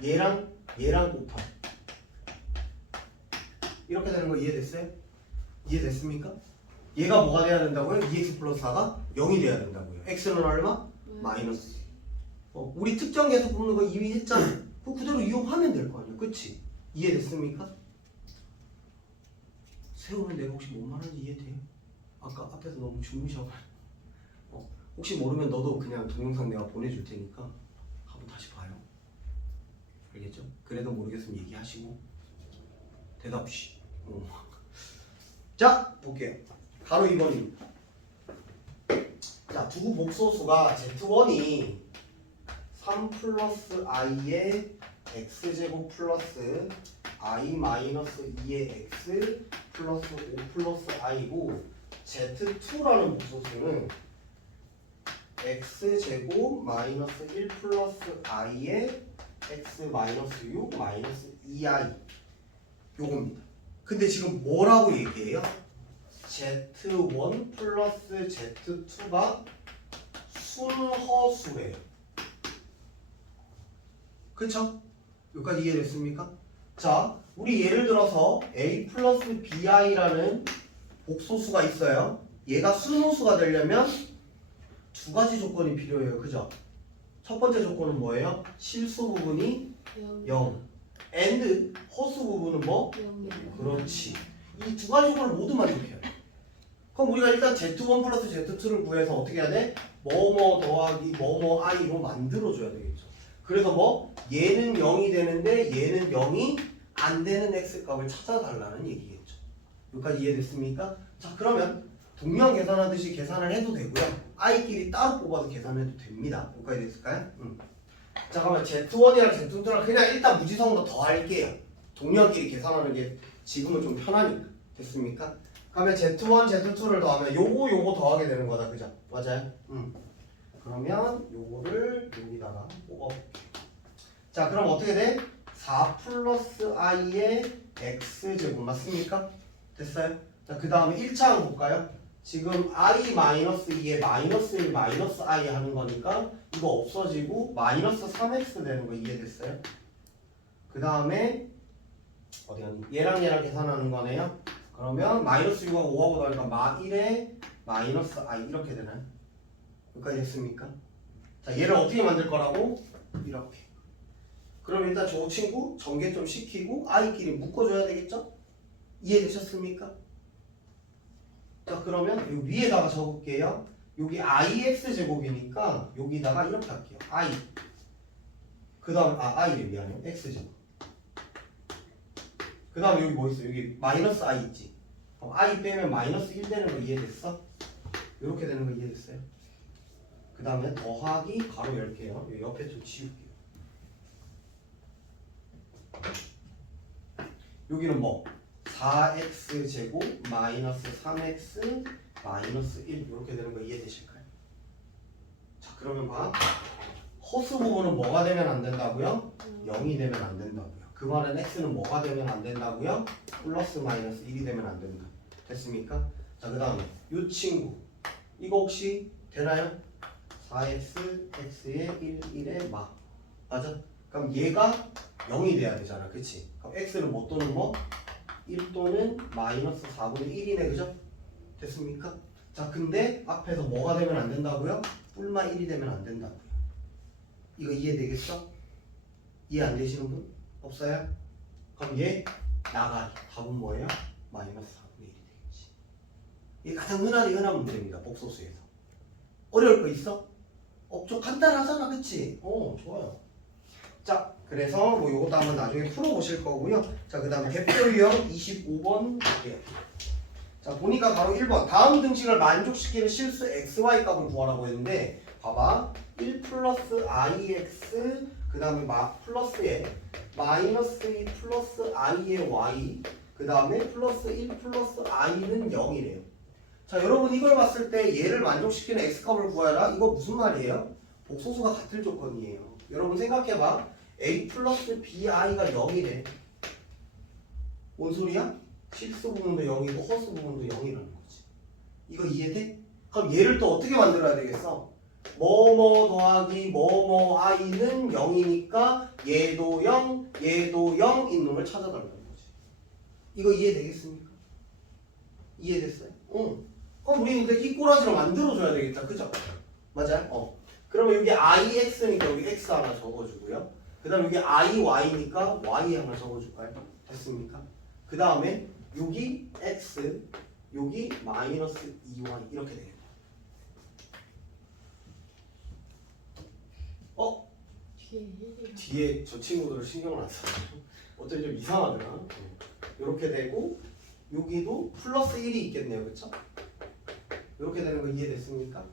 얘랑 얘랑 곱한. 이렇게 되는 거 이해됐어요? 이해됐습니까? 얘가 뭐가 돼야 된다고요? 2x 플러스 4가 0이 돼야 된다고요. x는 얼마? 마이너스. 우리 특정 계수 뽑는 거 이미 했잖아. 그거 그대로 이용하면 될 거 아니야. 그치? 이해됐습니까? 세우면 내가 혹시 뭔 말하는지 이해돼요? 아까 앞에서 너무 주무셔가지고. 혹시 모르면 너도 그냥 동영상 내가 보내줄 테니까 한번 다시 봐요. 알겠죠? 그래도 모르겠으면 얘기하시고 대답 없이. 자, 볼게요. 바로 2번입니다. 자, 두 복소수가 Z1이 3 플러스 i의 x제곱 플러스 i 마이너스 2의 x 플러스 5 플러스 i고, Z2라는 복소수는 x제곱 마이너스 1 플러스 i의 x 마이너스 6 마이너스 2i 요겁니다. 근데 지금 뭐라고 얘기해요? Z1 플러스 Z2가 순허수래요. 그쵸? 여기까지 이해됐습니까? 자, 우리 예를 들어서 a 플러스 bi라는 복소수가 있어요. 얘가 순호수가 되려면 두 가지 조건이 필요해요. 그죠? 첫 번째 조건은 뭐예요? 실수 부분이 0 and 허수 부분은 뭐? 0. 그렇지. 이 두 가지 조건을 모두 만족해요. 그럼 우리가 일단 Z1 플러스 Z2를 구해서 어떻게 해야 돼? 뭐뭐 더하기 뭐뭐 i로 만들어줘야 되겠죠. 그래서 뭐? 얘는 0이 되는데 얘는 0이 안 되는 x값을 찾아달라는 얘기겠죠. 여기까지 이해됐습니까? 자, 그러면 동량 계산하듯이 계산을 해도 되고요. i끼리 따로 뽑아서 계산해도 됩니다. 여기까지 됐을까요? 자, 그러면 Z1이랑 Z2랑 그냥 일단 무지성으로 더 할게요. 동량끼리 계산하는 게 지금은 좀 편하니까. 됐습니까? 그러면 Z1, Z2를 더하면 요거 더하게 되는 거다. 그죠? 맞아요? 그러면 요거를 여기다가 뽑아볼게요. 자, 그럼 어떻게 돼? 4 플러스 i의 x제곱 맞습니까? 됐어요? 자, 그 다음에 1차 한번 볼까요? 지금 i 마이너스 2에 마이너스 1 마이너스 i 하는 거니까 이거 없어지고 마이너스 3x 되는 거 이해됐어요? 그 다음에 어디 갔니? 얘랑 계산하는 거네요. 그러면 마이너스 6하고 5하고 더하니까 마 1에 마이너스 i 이렇게 되나요? 여기까지 됐습니까? 자, 얘를 어떻게 만들 거라고? 이렇게. 그럼 일단 저 친구 전개 좀 시키고 i끼리 묶어줘야 되겠죠? 이해되셨습니까? 자 그러면 여기 위에다가 적을게요. 여기 ix 제곱이니까 여기다가 이렇게 할게요. i 그 다음 i를 미안해요. x 제곱 그 다음 여기 뭐 있어? 여기 마이너스 i 있지? 그럼 i 빼면 마이너스 1 되는 거 이해됐어? 이렇게 되는 거 이해됐어요? 그 다음에 더하기 가로 열게요. 여기 옆에 좀 지울게요. 여기는 뭐? 4x 제곱 마이너스 3x 마이너스 1 이렇게 되는 거 이해되실까요? 자 그러면 봐. 허수 부분은 뭐가 되면 안 된다고요? 0이 되면 안 된다고요. 그 말은 x는 뭐가 되면 안 된다고요? 플러스 마이너스 1이 되면 안 된다. 됐습니까? 자 그 다음에 이 친구 이거 혹시 되나요? 4x x의 1, 1의 마 맞아? 그럼 얘가 0이 돼야 되잖아 그치? 그럼 x는 뭐 또는 뭐? 1 또는 마이너스 4분의 1이네 그죠? 됐습니까? 자 근데 앞에서 뭐가 되면 안 된다고요? 뿔마 1이 되면 안 된다고요. 이거 이해되겠어? 이해 안 되시는 분? 없어요? 그럼 얘 나가리 답은 뭐예요? 마이너스 4분의 1이 되겠지. 이게 가장 흔한 문제입니다 복소수에서. 어려울 거 있어? 좀 간단하잖아 그치? 좋아요. 자 그래서 뭐 요것도 한번 나중에 풀어보실 거고요. 자 그 다음에 대표 유형 25번 볼게요. 자 보니까 바로 1번 다음 등식을 만족시키는 실수 xy 값을 구하라고 했는데 봐봐 1 플러스 ix 그 다음에 플러스에 마이너스 2 플러스 i의 y 그 다음에 플러스 1 플러스 i는 0이래요. 자 여러분 이걸 봤을 때 얘를 만족시키는 x값을 구하라 이거 무슨 말이에요? 복소수가 같을 조건이에요. 여러분 생각해봐 a 플러스 bi가 0이래. 뭔 소리야? 실수 부분도 0이고 허수 부분도 0이라는 거지. 이거 이해돼? 그럼 얘를 또 어떻게 만들어야 되겠어? 뭐뭐 더하기 뭐뭐 i는 0이니까 얘도 0 얘도 0인 놈을 찾아달라는 거지. 이거 이해되겠습니까? 이해됐어요? 응. 그럼 우리는 이제 이 꼬라지를 만들어줘야 되겠다 그죠? 맞아요? 그러면 여기 ix니까 여기 x 하나 적어주고요. 그 다음에 여기 iy니까 y 하나 적어줄까요? 됐습니까? 그 다음에 여기 x 여기 마이너스 2y 이렇게 되겠다. 뒤에 저 친구들 신경을 안 써. 어쩐지 좀 이상하더라. 이렇게 되고 여기도 플러스 1이 있겠네요 그쵸? 이렇게 되는 거 이해됐습니까?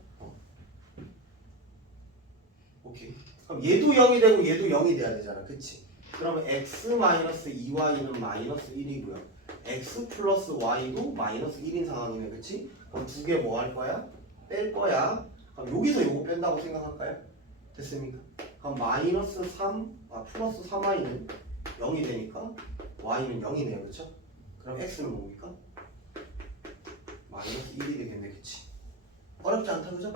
오케이. 그럼 얘도 0이 되고 얘도 0이 돼야 되잖아 그치? 그러면 x-2y는 마이너스 1이고요 x 플러스 y도 마이너스 1인 상황이네 그치? 그럼 두 개 뭐 할 거야? 뺄 거야. 그럼 여기서 요거 뺀다고 생각할까요? 됐습니까? 그럼 마이너스 3, 플러스 3y는 0이 되니까 y는 0이네요 그쵸? 그럼 x는 뭡니까? 마이너스 1이 되겠네 그치? 어렵지 않다 그죠?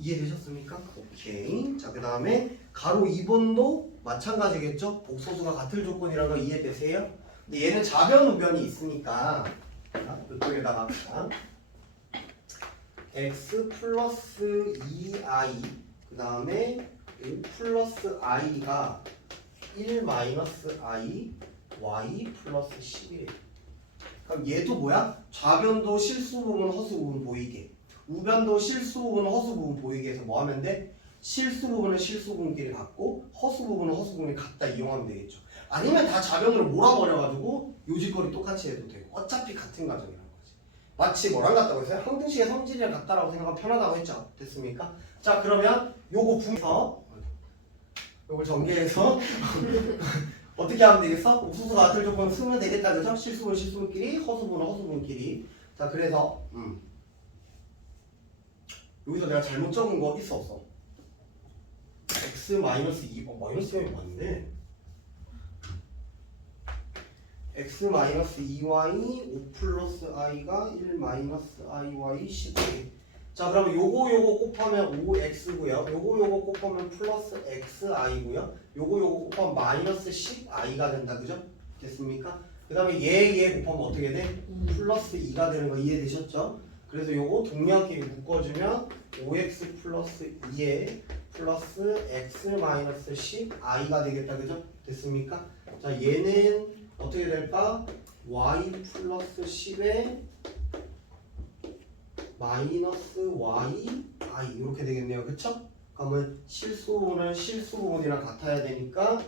이해되셨습니까? 오케이. 자 그 다음에 가로 2번도 마찬가지겠죠? 복소수가 같을 조건이라는 거 이해되세요? 근데 얘는 좌변 우변이 있으니까 이쪽에다가 x 플러스 2i 그 다음에 5 플러스 i가 1 마이너스 i y 플러스 11이에요. 그럼 얘도 뭐야? 좌변도 실수 부분 허수 부분 보이게 우변도 실수 부분 허수 부분 보이게 해서 뭐 하면 돼? 실수 부분은 실수 부분끼리 같고 허수 부분은 허수 부분이 같다 이용하면 되겠죠. 아니면 다 좌변으로 몰아버려가지고 요지거리 똑같이 해도 되고 어차피 같은 과정이라는 거지. 마치 뭐랑 같다고 했어요? 항등식의 성질이랑 같다라고 생각하면 편하다고 했죠. 됐습니까? 자 그러면 요거 분해서 요걸 전개해서 어떻게 하면 되겠어? 옥수수가 같을 조건은 쓰면 되겠다 그죠? 실수분 실수분끼리 허수분은 허수분끼리. 자 그래서 여기서 내가 잘못 적은 거 있어 없어? x 마이너스 2 마이너스 2이 맞네. x 마이너스 2y 5 플러스 i가 1 마이너스 iy 11. 자 그러면 요거 곱하면 5x고요. 요거 곱하면 플러스 xi고요. 요거 곱하면 마이너스 10i가 된다 그죠? 됐습니까? 그 다음에 얘 곱하면 어떻게 돼? 플러스 2가 되는 거 이해되셨죠? 그래서 요거 동그랗게 묶어주면 5x 플러스 2에 플러스 x 마이너스 10i가 되겠다 그죠? 됐습니까? 자 얘는 어떻게 될까? y 플러스 10에 마이너스 y i 이렇게 되겠네요. 그쵸? 그러면 실수부분은 실수부분이랑 같아야 되니까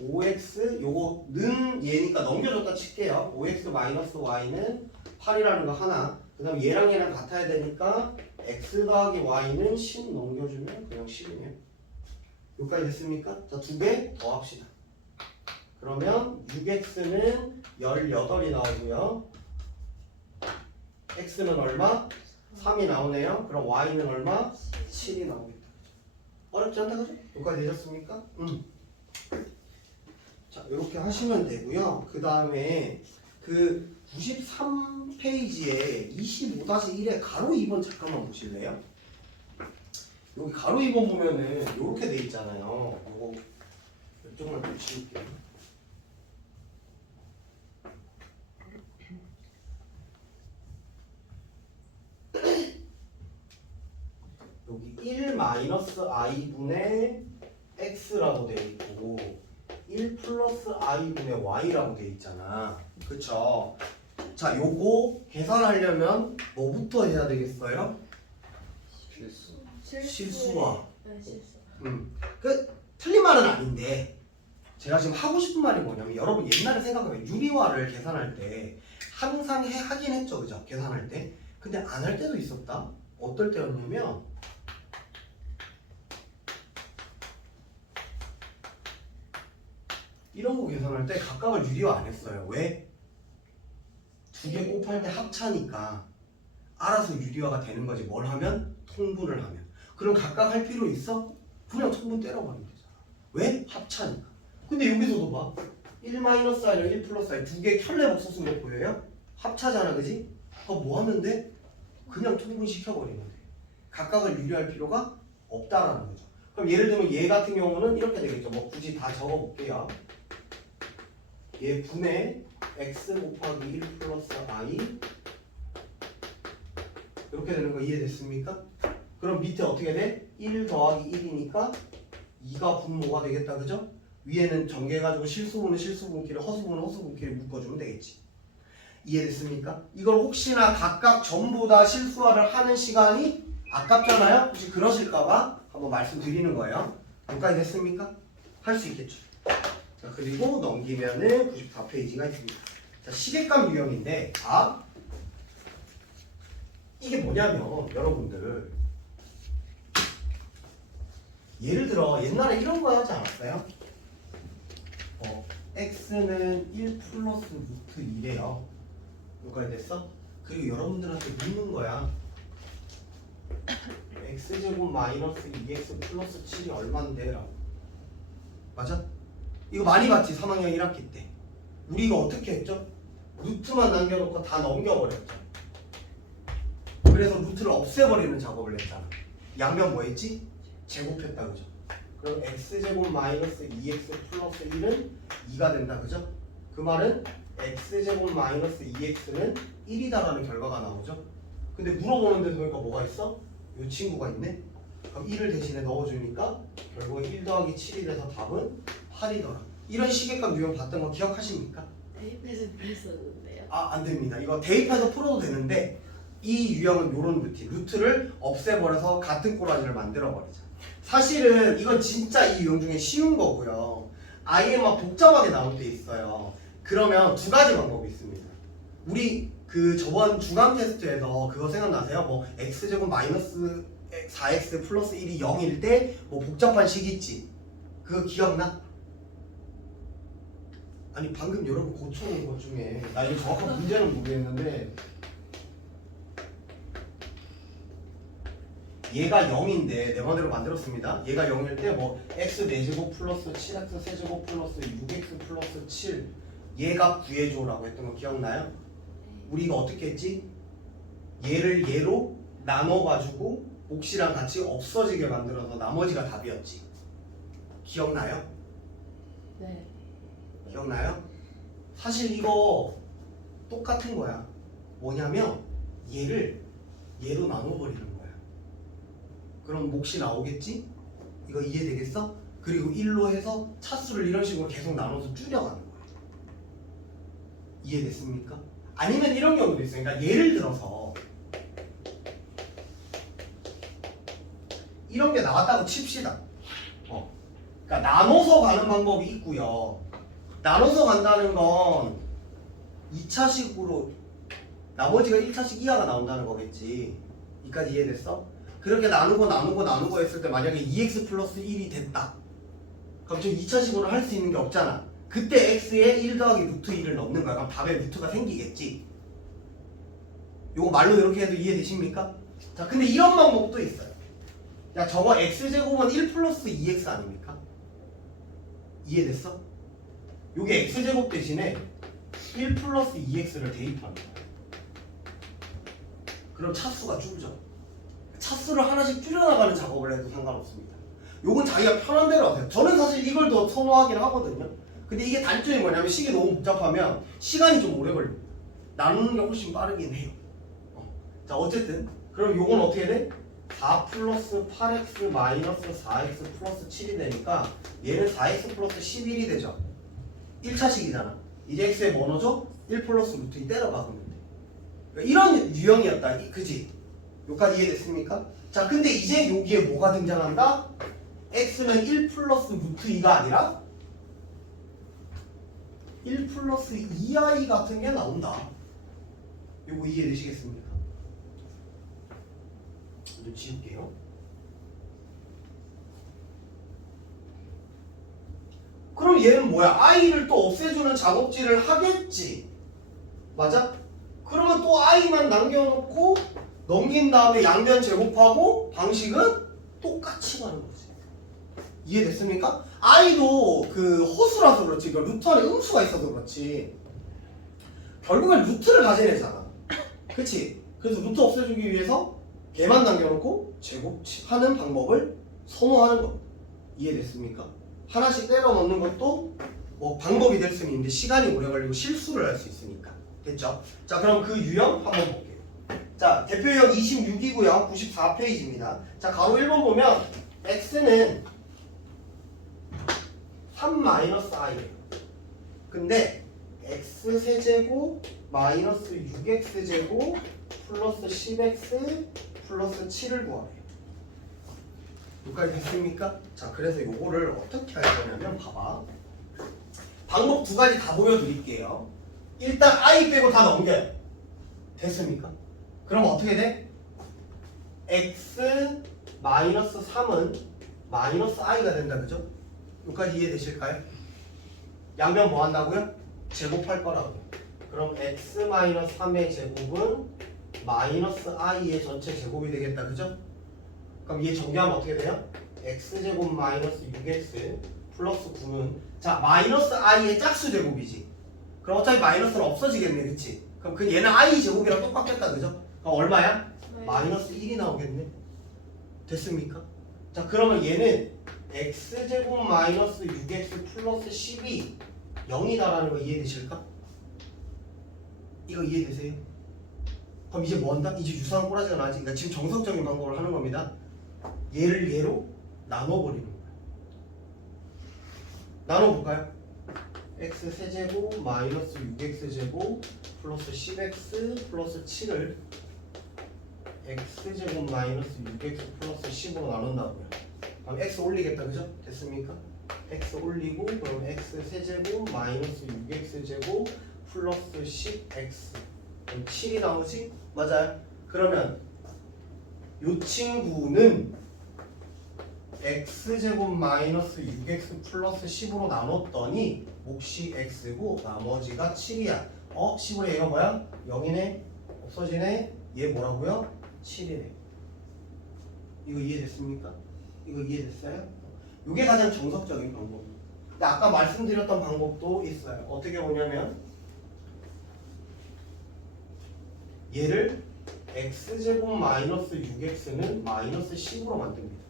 5x 요거는 얘니까 넘겨줬다 칠게요. 5x 마이너스 y는 8이라는 거 하나. 그 다음 얘랑 같아야 되니까 x 더하기 y는 10 넘겨주면 그냥 10이네요. 여기까지 됐습니까? 자, 2배 더 합시다. 그러면 6x는 18이 나오고요. x는 얼마? 3이 나오네요. 그럼 y는 얼마? 7이 나오겠다. 어렵지 않다 그죠? 여기까지 되셨습니까? 자, 이렇게 하시면 되고요. 그 다음에 그 93페이지에 25-1에 가로 2번 잠깐만 보실래요? 여기 가로 2번 보면은 이렇게 돼 있잖아요. 요거 이쪽만 좀 지울게요. 여기 1 마이너스 i분의 x라고 돼 있고 1 플러스 i분의 y라고 돼 있잖아. 그쵸? 자, 요거 계산하려면 뭐부터 해야 되겠어요? 실수와. 네, 실수. 그 틀린 말은 아닌데 제가 지금 하고 싶은 말이 뭐냐면 여러분 옛날에 생각해봐요. 유리화를 계산할 때 항상 하긴 했죠. 그죠? 계산할 때. 근데 안 할 때도 있었다. 어떨 때였냐면 이런 거 계산할 때 각각을 유리화 안 했어요. 왜? 두 개 곱할 때 합차니까 알아서 유리화가 되는 거지. 뭘 하면? 통분을 하면. 그럼 각각 할 필요 있어? 그냥 통분 때려버리면 되잖아. 왜? 합차니까. 근데 여기서도 봐. 1-i랑 1 플러스 i 두 개 켤레 복소수인 거 보여요? 합차잖아, 그지? 뭐 하면 돼? 그냥 통분 시켜버리면 돼. 각각을 유리할 필요가 없다라는 거죠. 그럼 예를 들면 얘 같은 경우는 이렇게 되겠죠. 뭐 굳이 다 적어볼게요. 얘 분의 x 곱하기 1 플러스 i 이렇게 되는 거 이해됐습니까? 그럼 밑에 어떻게 돼? 1 더하기 1이니까 2가 분모가 되겠다, 그죠? 위에는 전개해가지고 실수분은 실수분끼리 허수분은 허수분끼리 묶어주면 되겠지. 이해됐습니까? 이걸 혹시나 각각 전부 다 실수화를 하는 시간이 아깝잖아요? 혹시 그러실까봐 한번 말씀드리는 거예요. 여기까지 됐습니까? 할 수 있겠죠. 자, 그리고 넘기면은 94페이지가 있습니다. 자, 시계값 유형인데, 이게 뭐냐면, 여러분들. 예를 들어, 옛날에 이런 거 하지 않았어요? x는 1 플러스 루트 2래요. 여기까지 됐어? 그리고 여러분들한테 묻는 거야. x제곱 마이너스 2x 플러스 7이 얼만데? 라고. 맞아? 이거 많이 봤지? 3학년 1학기 때. 우리 이거 어떻게 했죠? 루트만 남겨놓고 다 넘겨버렸죠. 그래서 루트를 없애버리는 작업을 했잖아. 양변 뭐 했지? 제곱했다, 그죠? 그럼 x제곱 마이너스 2x 플러스 1은 2가 된다, 그죠? 그 말은 x제곱 마이너스 2x는 1이다라는 결과가 나오죠? 근데 물어보는데 보니까 뭐가 있어? 이 친구가 있네? 그럼 1을 대신에 넣어주니까 결국에 1 더하기 7이 돼서 답은 8이더라. 이런 시계값 유형 봤던 거 기억하십니까? 대입해서 그랬었는데요. 안 됩니다. 이거 대입해서 풀어도 되는데 이 유형은 요런 루트를 없애버려서 같은 꼬라지를 만들어버리자. 사실은 이건 진짜 이 유형 중에 쉬운 거고요. 아예 막 복잡하게 나올 때 있어요. 그러면 두 가지 방법이 있습니다. 우리 그 저번 중간 테스트에서 그거 생각나세요? 뭐 x제곱 마이너스 4x 플러스 1이 0일 때 뭐 복잡한 식 있지? 그거 기억나? 아니 방금 여러분 고쳐놓은 것 중에 나 이거 정확한 문제는 모르겠는데 얘가 0인데 내 맘대로 만들었습니다. 얘가 0일 때 뭐 x 4제곱 플러스 7x 세제곱 플러스 6x 플러스 7 얘가 구해줘라고 했던 거 기억나요? 우리 이거 어떻게 했지? 얘를 얘로 나눠가지고 몫이랑 같이 없어지게 만들어서 나머지가 답이었지. 기억나요? 네. 기억나요? 사실 이거 똑같은 거야. 뭐냐면 얘를 얘로 나눠버리는 거야. 그럼 몫이 나오겠지? 이거 이해되겠어? 그리고 1로 해서 차수를 이런 식으로 계속 나눠서 줄여가는 거야. 이해됐습니까? 아니면 이런 경우도 있어요. 그러니까 예를 들어서 이런 게 나왔다고 칩시다. 그러니까 나눠서 가는 방법이 있고요. 나눠서 간다는 건 2차식으로 나머지가 1차식 이하가 나온다는 거겠지. 여기까지 이해됐어? 그렇게 나누고 했을 때 만약에 2x 플러스 1이 됐다. 그럼 저 2차식으로 할 수 있는 게 없잖아. 그때 x에 1 더하기 루트 2를 넣는 거야. 그럼 답에 루트가 생기겠지. 요거 말로 이렇게 해도 이해되십니까? 자, 근데 이런 방법도 있어요. 야, 저거 x제곱은 1 플러스 2x 아닙니까? 이해됐어? 요게 x제곱 대신에 1 플러스 2x를 대입합니다. 그럼 차수가 줄죠. 차수를 하나씩 줄여나가는 작업을 해도 상관없습니다. 요건 자기가 편한 대로 하세요. 저는 사실 이걸 더 선호하긴 하거든요. 근데 이게 단점이 뭐냐면 식이 너무 복잡하면 시간이 좀 오래 걸립니다. 나누는 게 훨씬 빠르긴 해요. 자, 어쨌든 그럼 요건 어떻게 돼? 4 플러스 8x 마이너스 4x 플러스 7이 되니까 얘는 4x 플러스 11이 되죠. 1차식이잖아. 이제 x에 뭐 넣어줘? 1 플러스 루트 2 때려 박으면 돼. 그러니까 이런 유형이었다. 그지? 여기까지 이해됐습니까? 자, 근데 이제 여기에 뭐가 등장한다? x는 1 플러스 루트 2가 아니라 1 플러스 2i 같은 게 나온다. 요거 이해되시겠습니까? 좀 지울게요. 그럼 얘는 뭐야? i를 또 없애주는 작업질을 하겠지. 맞아? 그러면 또 i만 남겨놓고 넘긴 다음에 양변 제곱하고 방식은 똑같이 가는 거지. 이해됐습니까? i도 그 허수라서 그렇지, 그 루트 안에 음수가 있어서 그렇지. 결국엔 루트를 가져내잖아. 그치? 그래서 루트 없애주기 위해서 걔만 남겨놓고 제곱하는 방법을 선호하는 거. 이해됐습니까? 하나씩 때려 넣는 것도 뭐 방법이 될 수는 있는데 시간이 오래 걸리고 실수를 할 수 있으니까. 됐죠? 자, 그럼 그 유형 한번 볼게요. 자, 대표 유형 26이고요. 94페이지입니다. 자, 가로 1번 보면 x는 3-i예요. 근데 x 세제곱 마이너스 6x제곱 플러스 10x 플러스 7을 구하래요. 여기까지 됐습니까? 자, 그래서 요거를 어떻게 할 거냐면 봐봐. 방법 두 가지 다 보여드릴게요. 일단 i 빼고 다 넘겨요. 됐습니까? 그럼 어떻게 돼? x 마이너스 3은 마이너스 i가 된다, 그죠? 여기까지 이해되실까요? 양변 뭐 한다고요? 제곱할 거라고요. 그럼 x 마이너스 3의 제곱은 마이너스 i의 전체 제곱이 되겠다, 그죠? 그럼 얘 정리하면 어떻게 돼요? x제곱 마이너스 6x 플러스 9는 자 마이너스 i의 짝수 제곱이지. 그럼 어차피 마이너스는 없어지겠네, 그치? 그럼 그 얘는 i 제곱이랑 똑같겠다, 그죠? 그럼 얼마야? 마이너스 1이 나오겠네. 됐습니까? 자, 그러면 얘는 x제곱 마이너스 6x 플러스 10이 0이다라는 거 이해되실까? 이거 이해되세요? 그럼 이제 뭐 한다? 이제 유사한 꼬라지가 나지. 그러니까 지금 정석적인 방법을 하는 겁니다. 얘를 얘로 나눠버리는 거야. 나눠볼까요? x 세제곱 마이너스 6x제곱 플러스 10x 플러스 7을 x제곱 마이너스 6x 플러스 10으로 나눈다고요. 그럼 x 올리겠다, 그죠? 됐습니까? x 올리고 그럼 x 세제곱 마이너스 6x제곱 플러스 10x 그럼 7이 나오지? 맞아요. 그러면 이 친구는 x제곱 마이너스 6x 플러스 10으로 나눴더니 몫이 x고 나머지가 7이야. 10으로 얘가 뭐야? 0이네? 없어지네? 얘 뭐라고요? 7이네. 이거 이해됐습니까? 이거 이해됐어요? 이게 가장 정석적인 방법입니다. 근데 아까 말씀드렸던 방법도 있어요. 어떻게 보냐면 얘를 x제곱 마이너스 6x는 마이너스 10으로 만듭니다.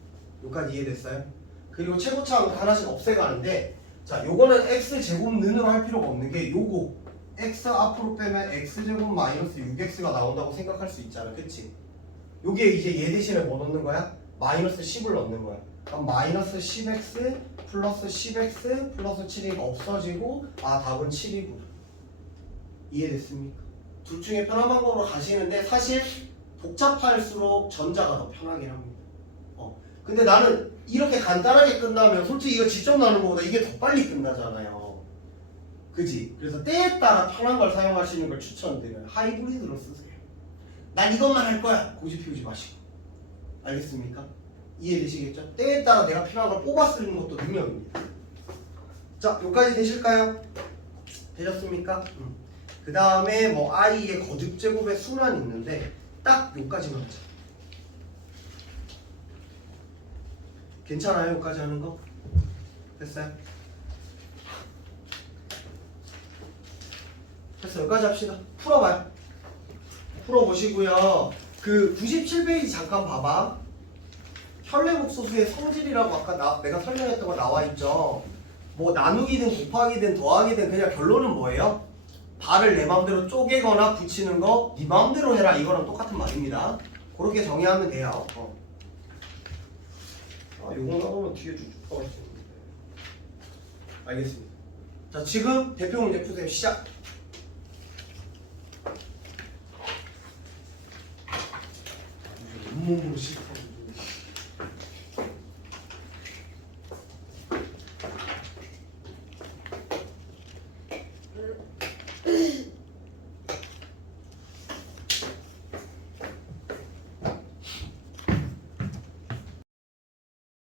여기까지 이해됐어요? 그리고 최고차항 하나씩 없애가는데 자, 요거는 x제곱는으로 할 필요가 없는 게 요거 x 앞으로 빼면 x제곱 마이너스 6x가 나온다고 생각할 수 있잖아, 그치? 요게 이제 얘 대신에 뭐 넣는 거야? 마이너스 10을 넣는 거야. 그럼 마이너스 10x 플러스 10x 플러스 7이니까 없어지고 아 답은 7이구나. 이해됐습니까? 둘 중에 편한 방법으로 가시는데 사실 복잡할수록 전자가 더 편하긴 합니다. 근데 나는 이렇게 간단하게 끝나면 솔직히 이거 직접 나누는 것보다 이게 더 빨리 끝나잖아요. 그지? 그래서 때에 따라 편한 걸 사용하시는 걸 추천드려요. 하이브리드로 쓰세요. 난 이것만 할 거야. 고집 피우지 마시고. 알겠습니까? 이해되시겠죠? 때에 따라 내가 필요한 걸 뽑아 쓰는 것도 능력입니다. 자, 여기까지 되실까요? 되셨습니까? 그 다음에 뭐 i의 거듭 제곱의 순환이 있는데 딱 여기까지만 하자. 괜찮아요? 여기까지 하는 거? 됐어요? 됐어요. 여기까지 합시다. 풀어봐요. 풀어보시고요. 그 97페이지 잠깐 봐봐. 현례목소수의 성질이라고 아까 내가 설명했던 거 나와있죠. 뭐 나누기든 곱하기든 더하기든 그냥 결론은 뭐예요? 발을 내 마음대로 쪼개거나 붙이는 거 네 마음대로 해라, 이거랑 똑같은 말입니다. 그렇게 정의하면 돼요. 요거 나오면 뒤에 쭉쭉 가볼 수 있는데. 알겠습니다. 자, 지금 대표 문제 푸세요. 시작. 온몸으로 씹어.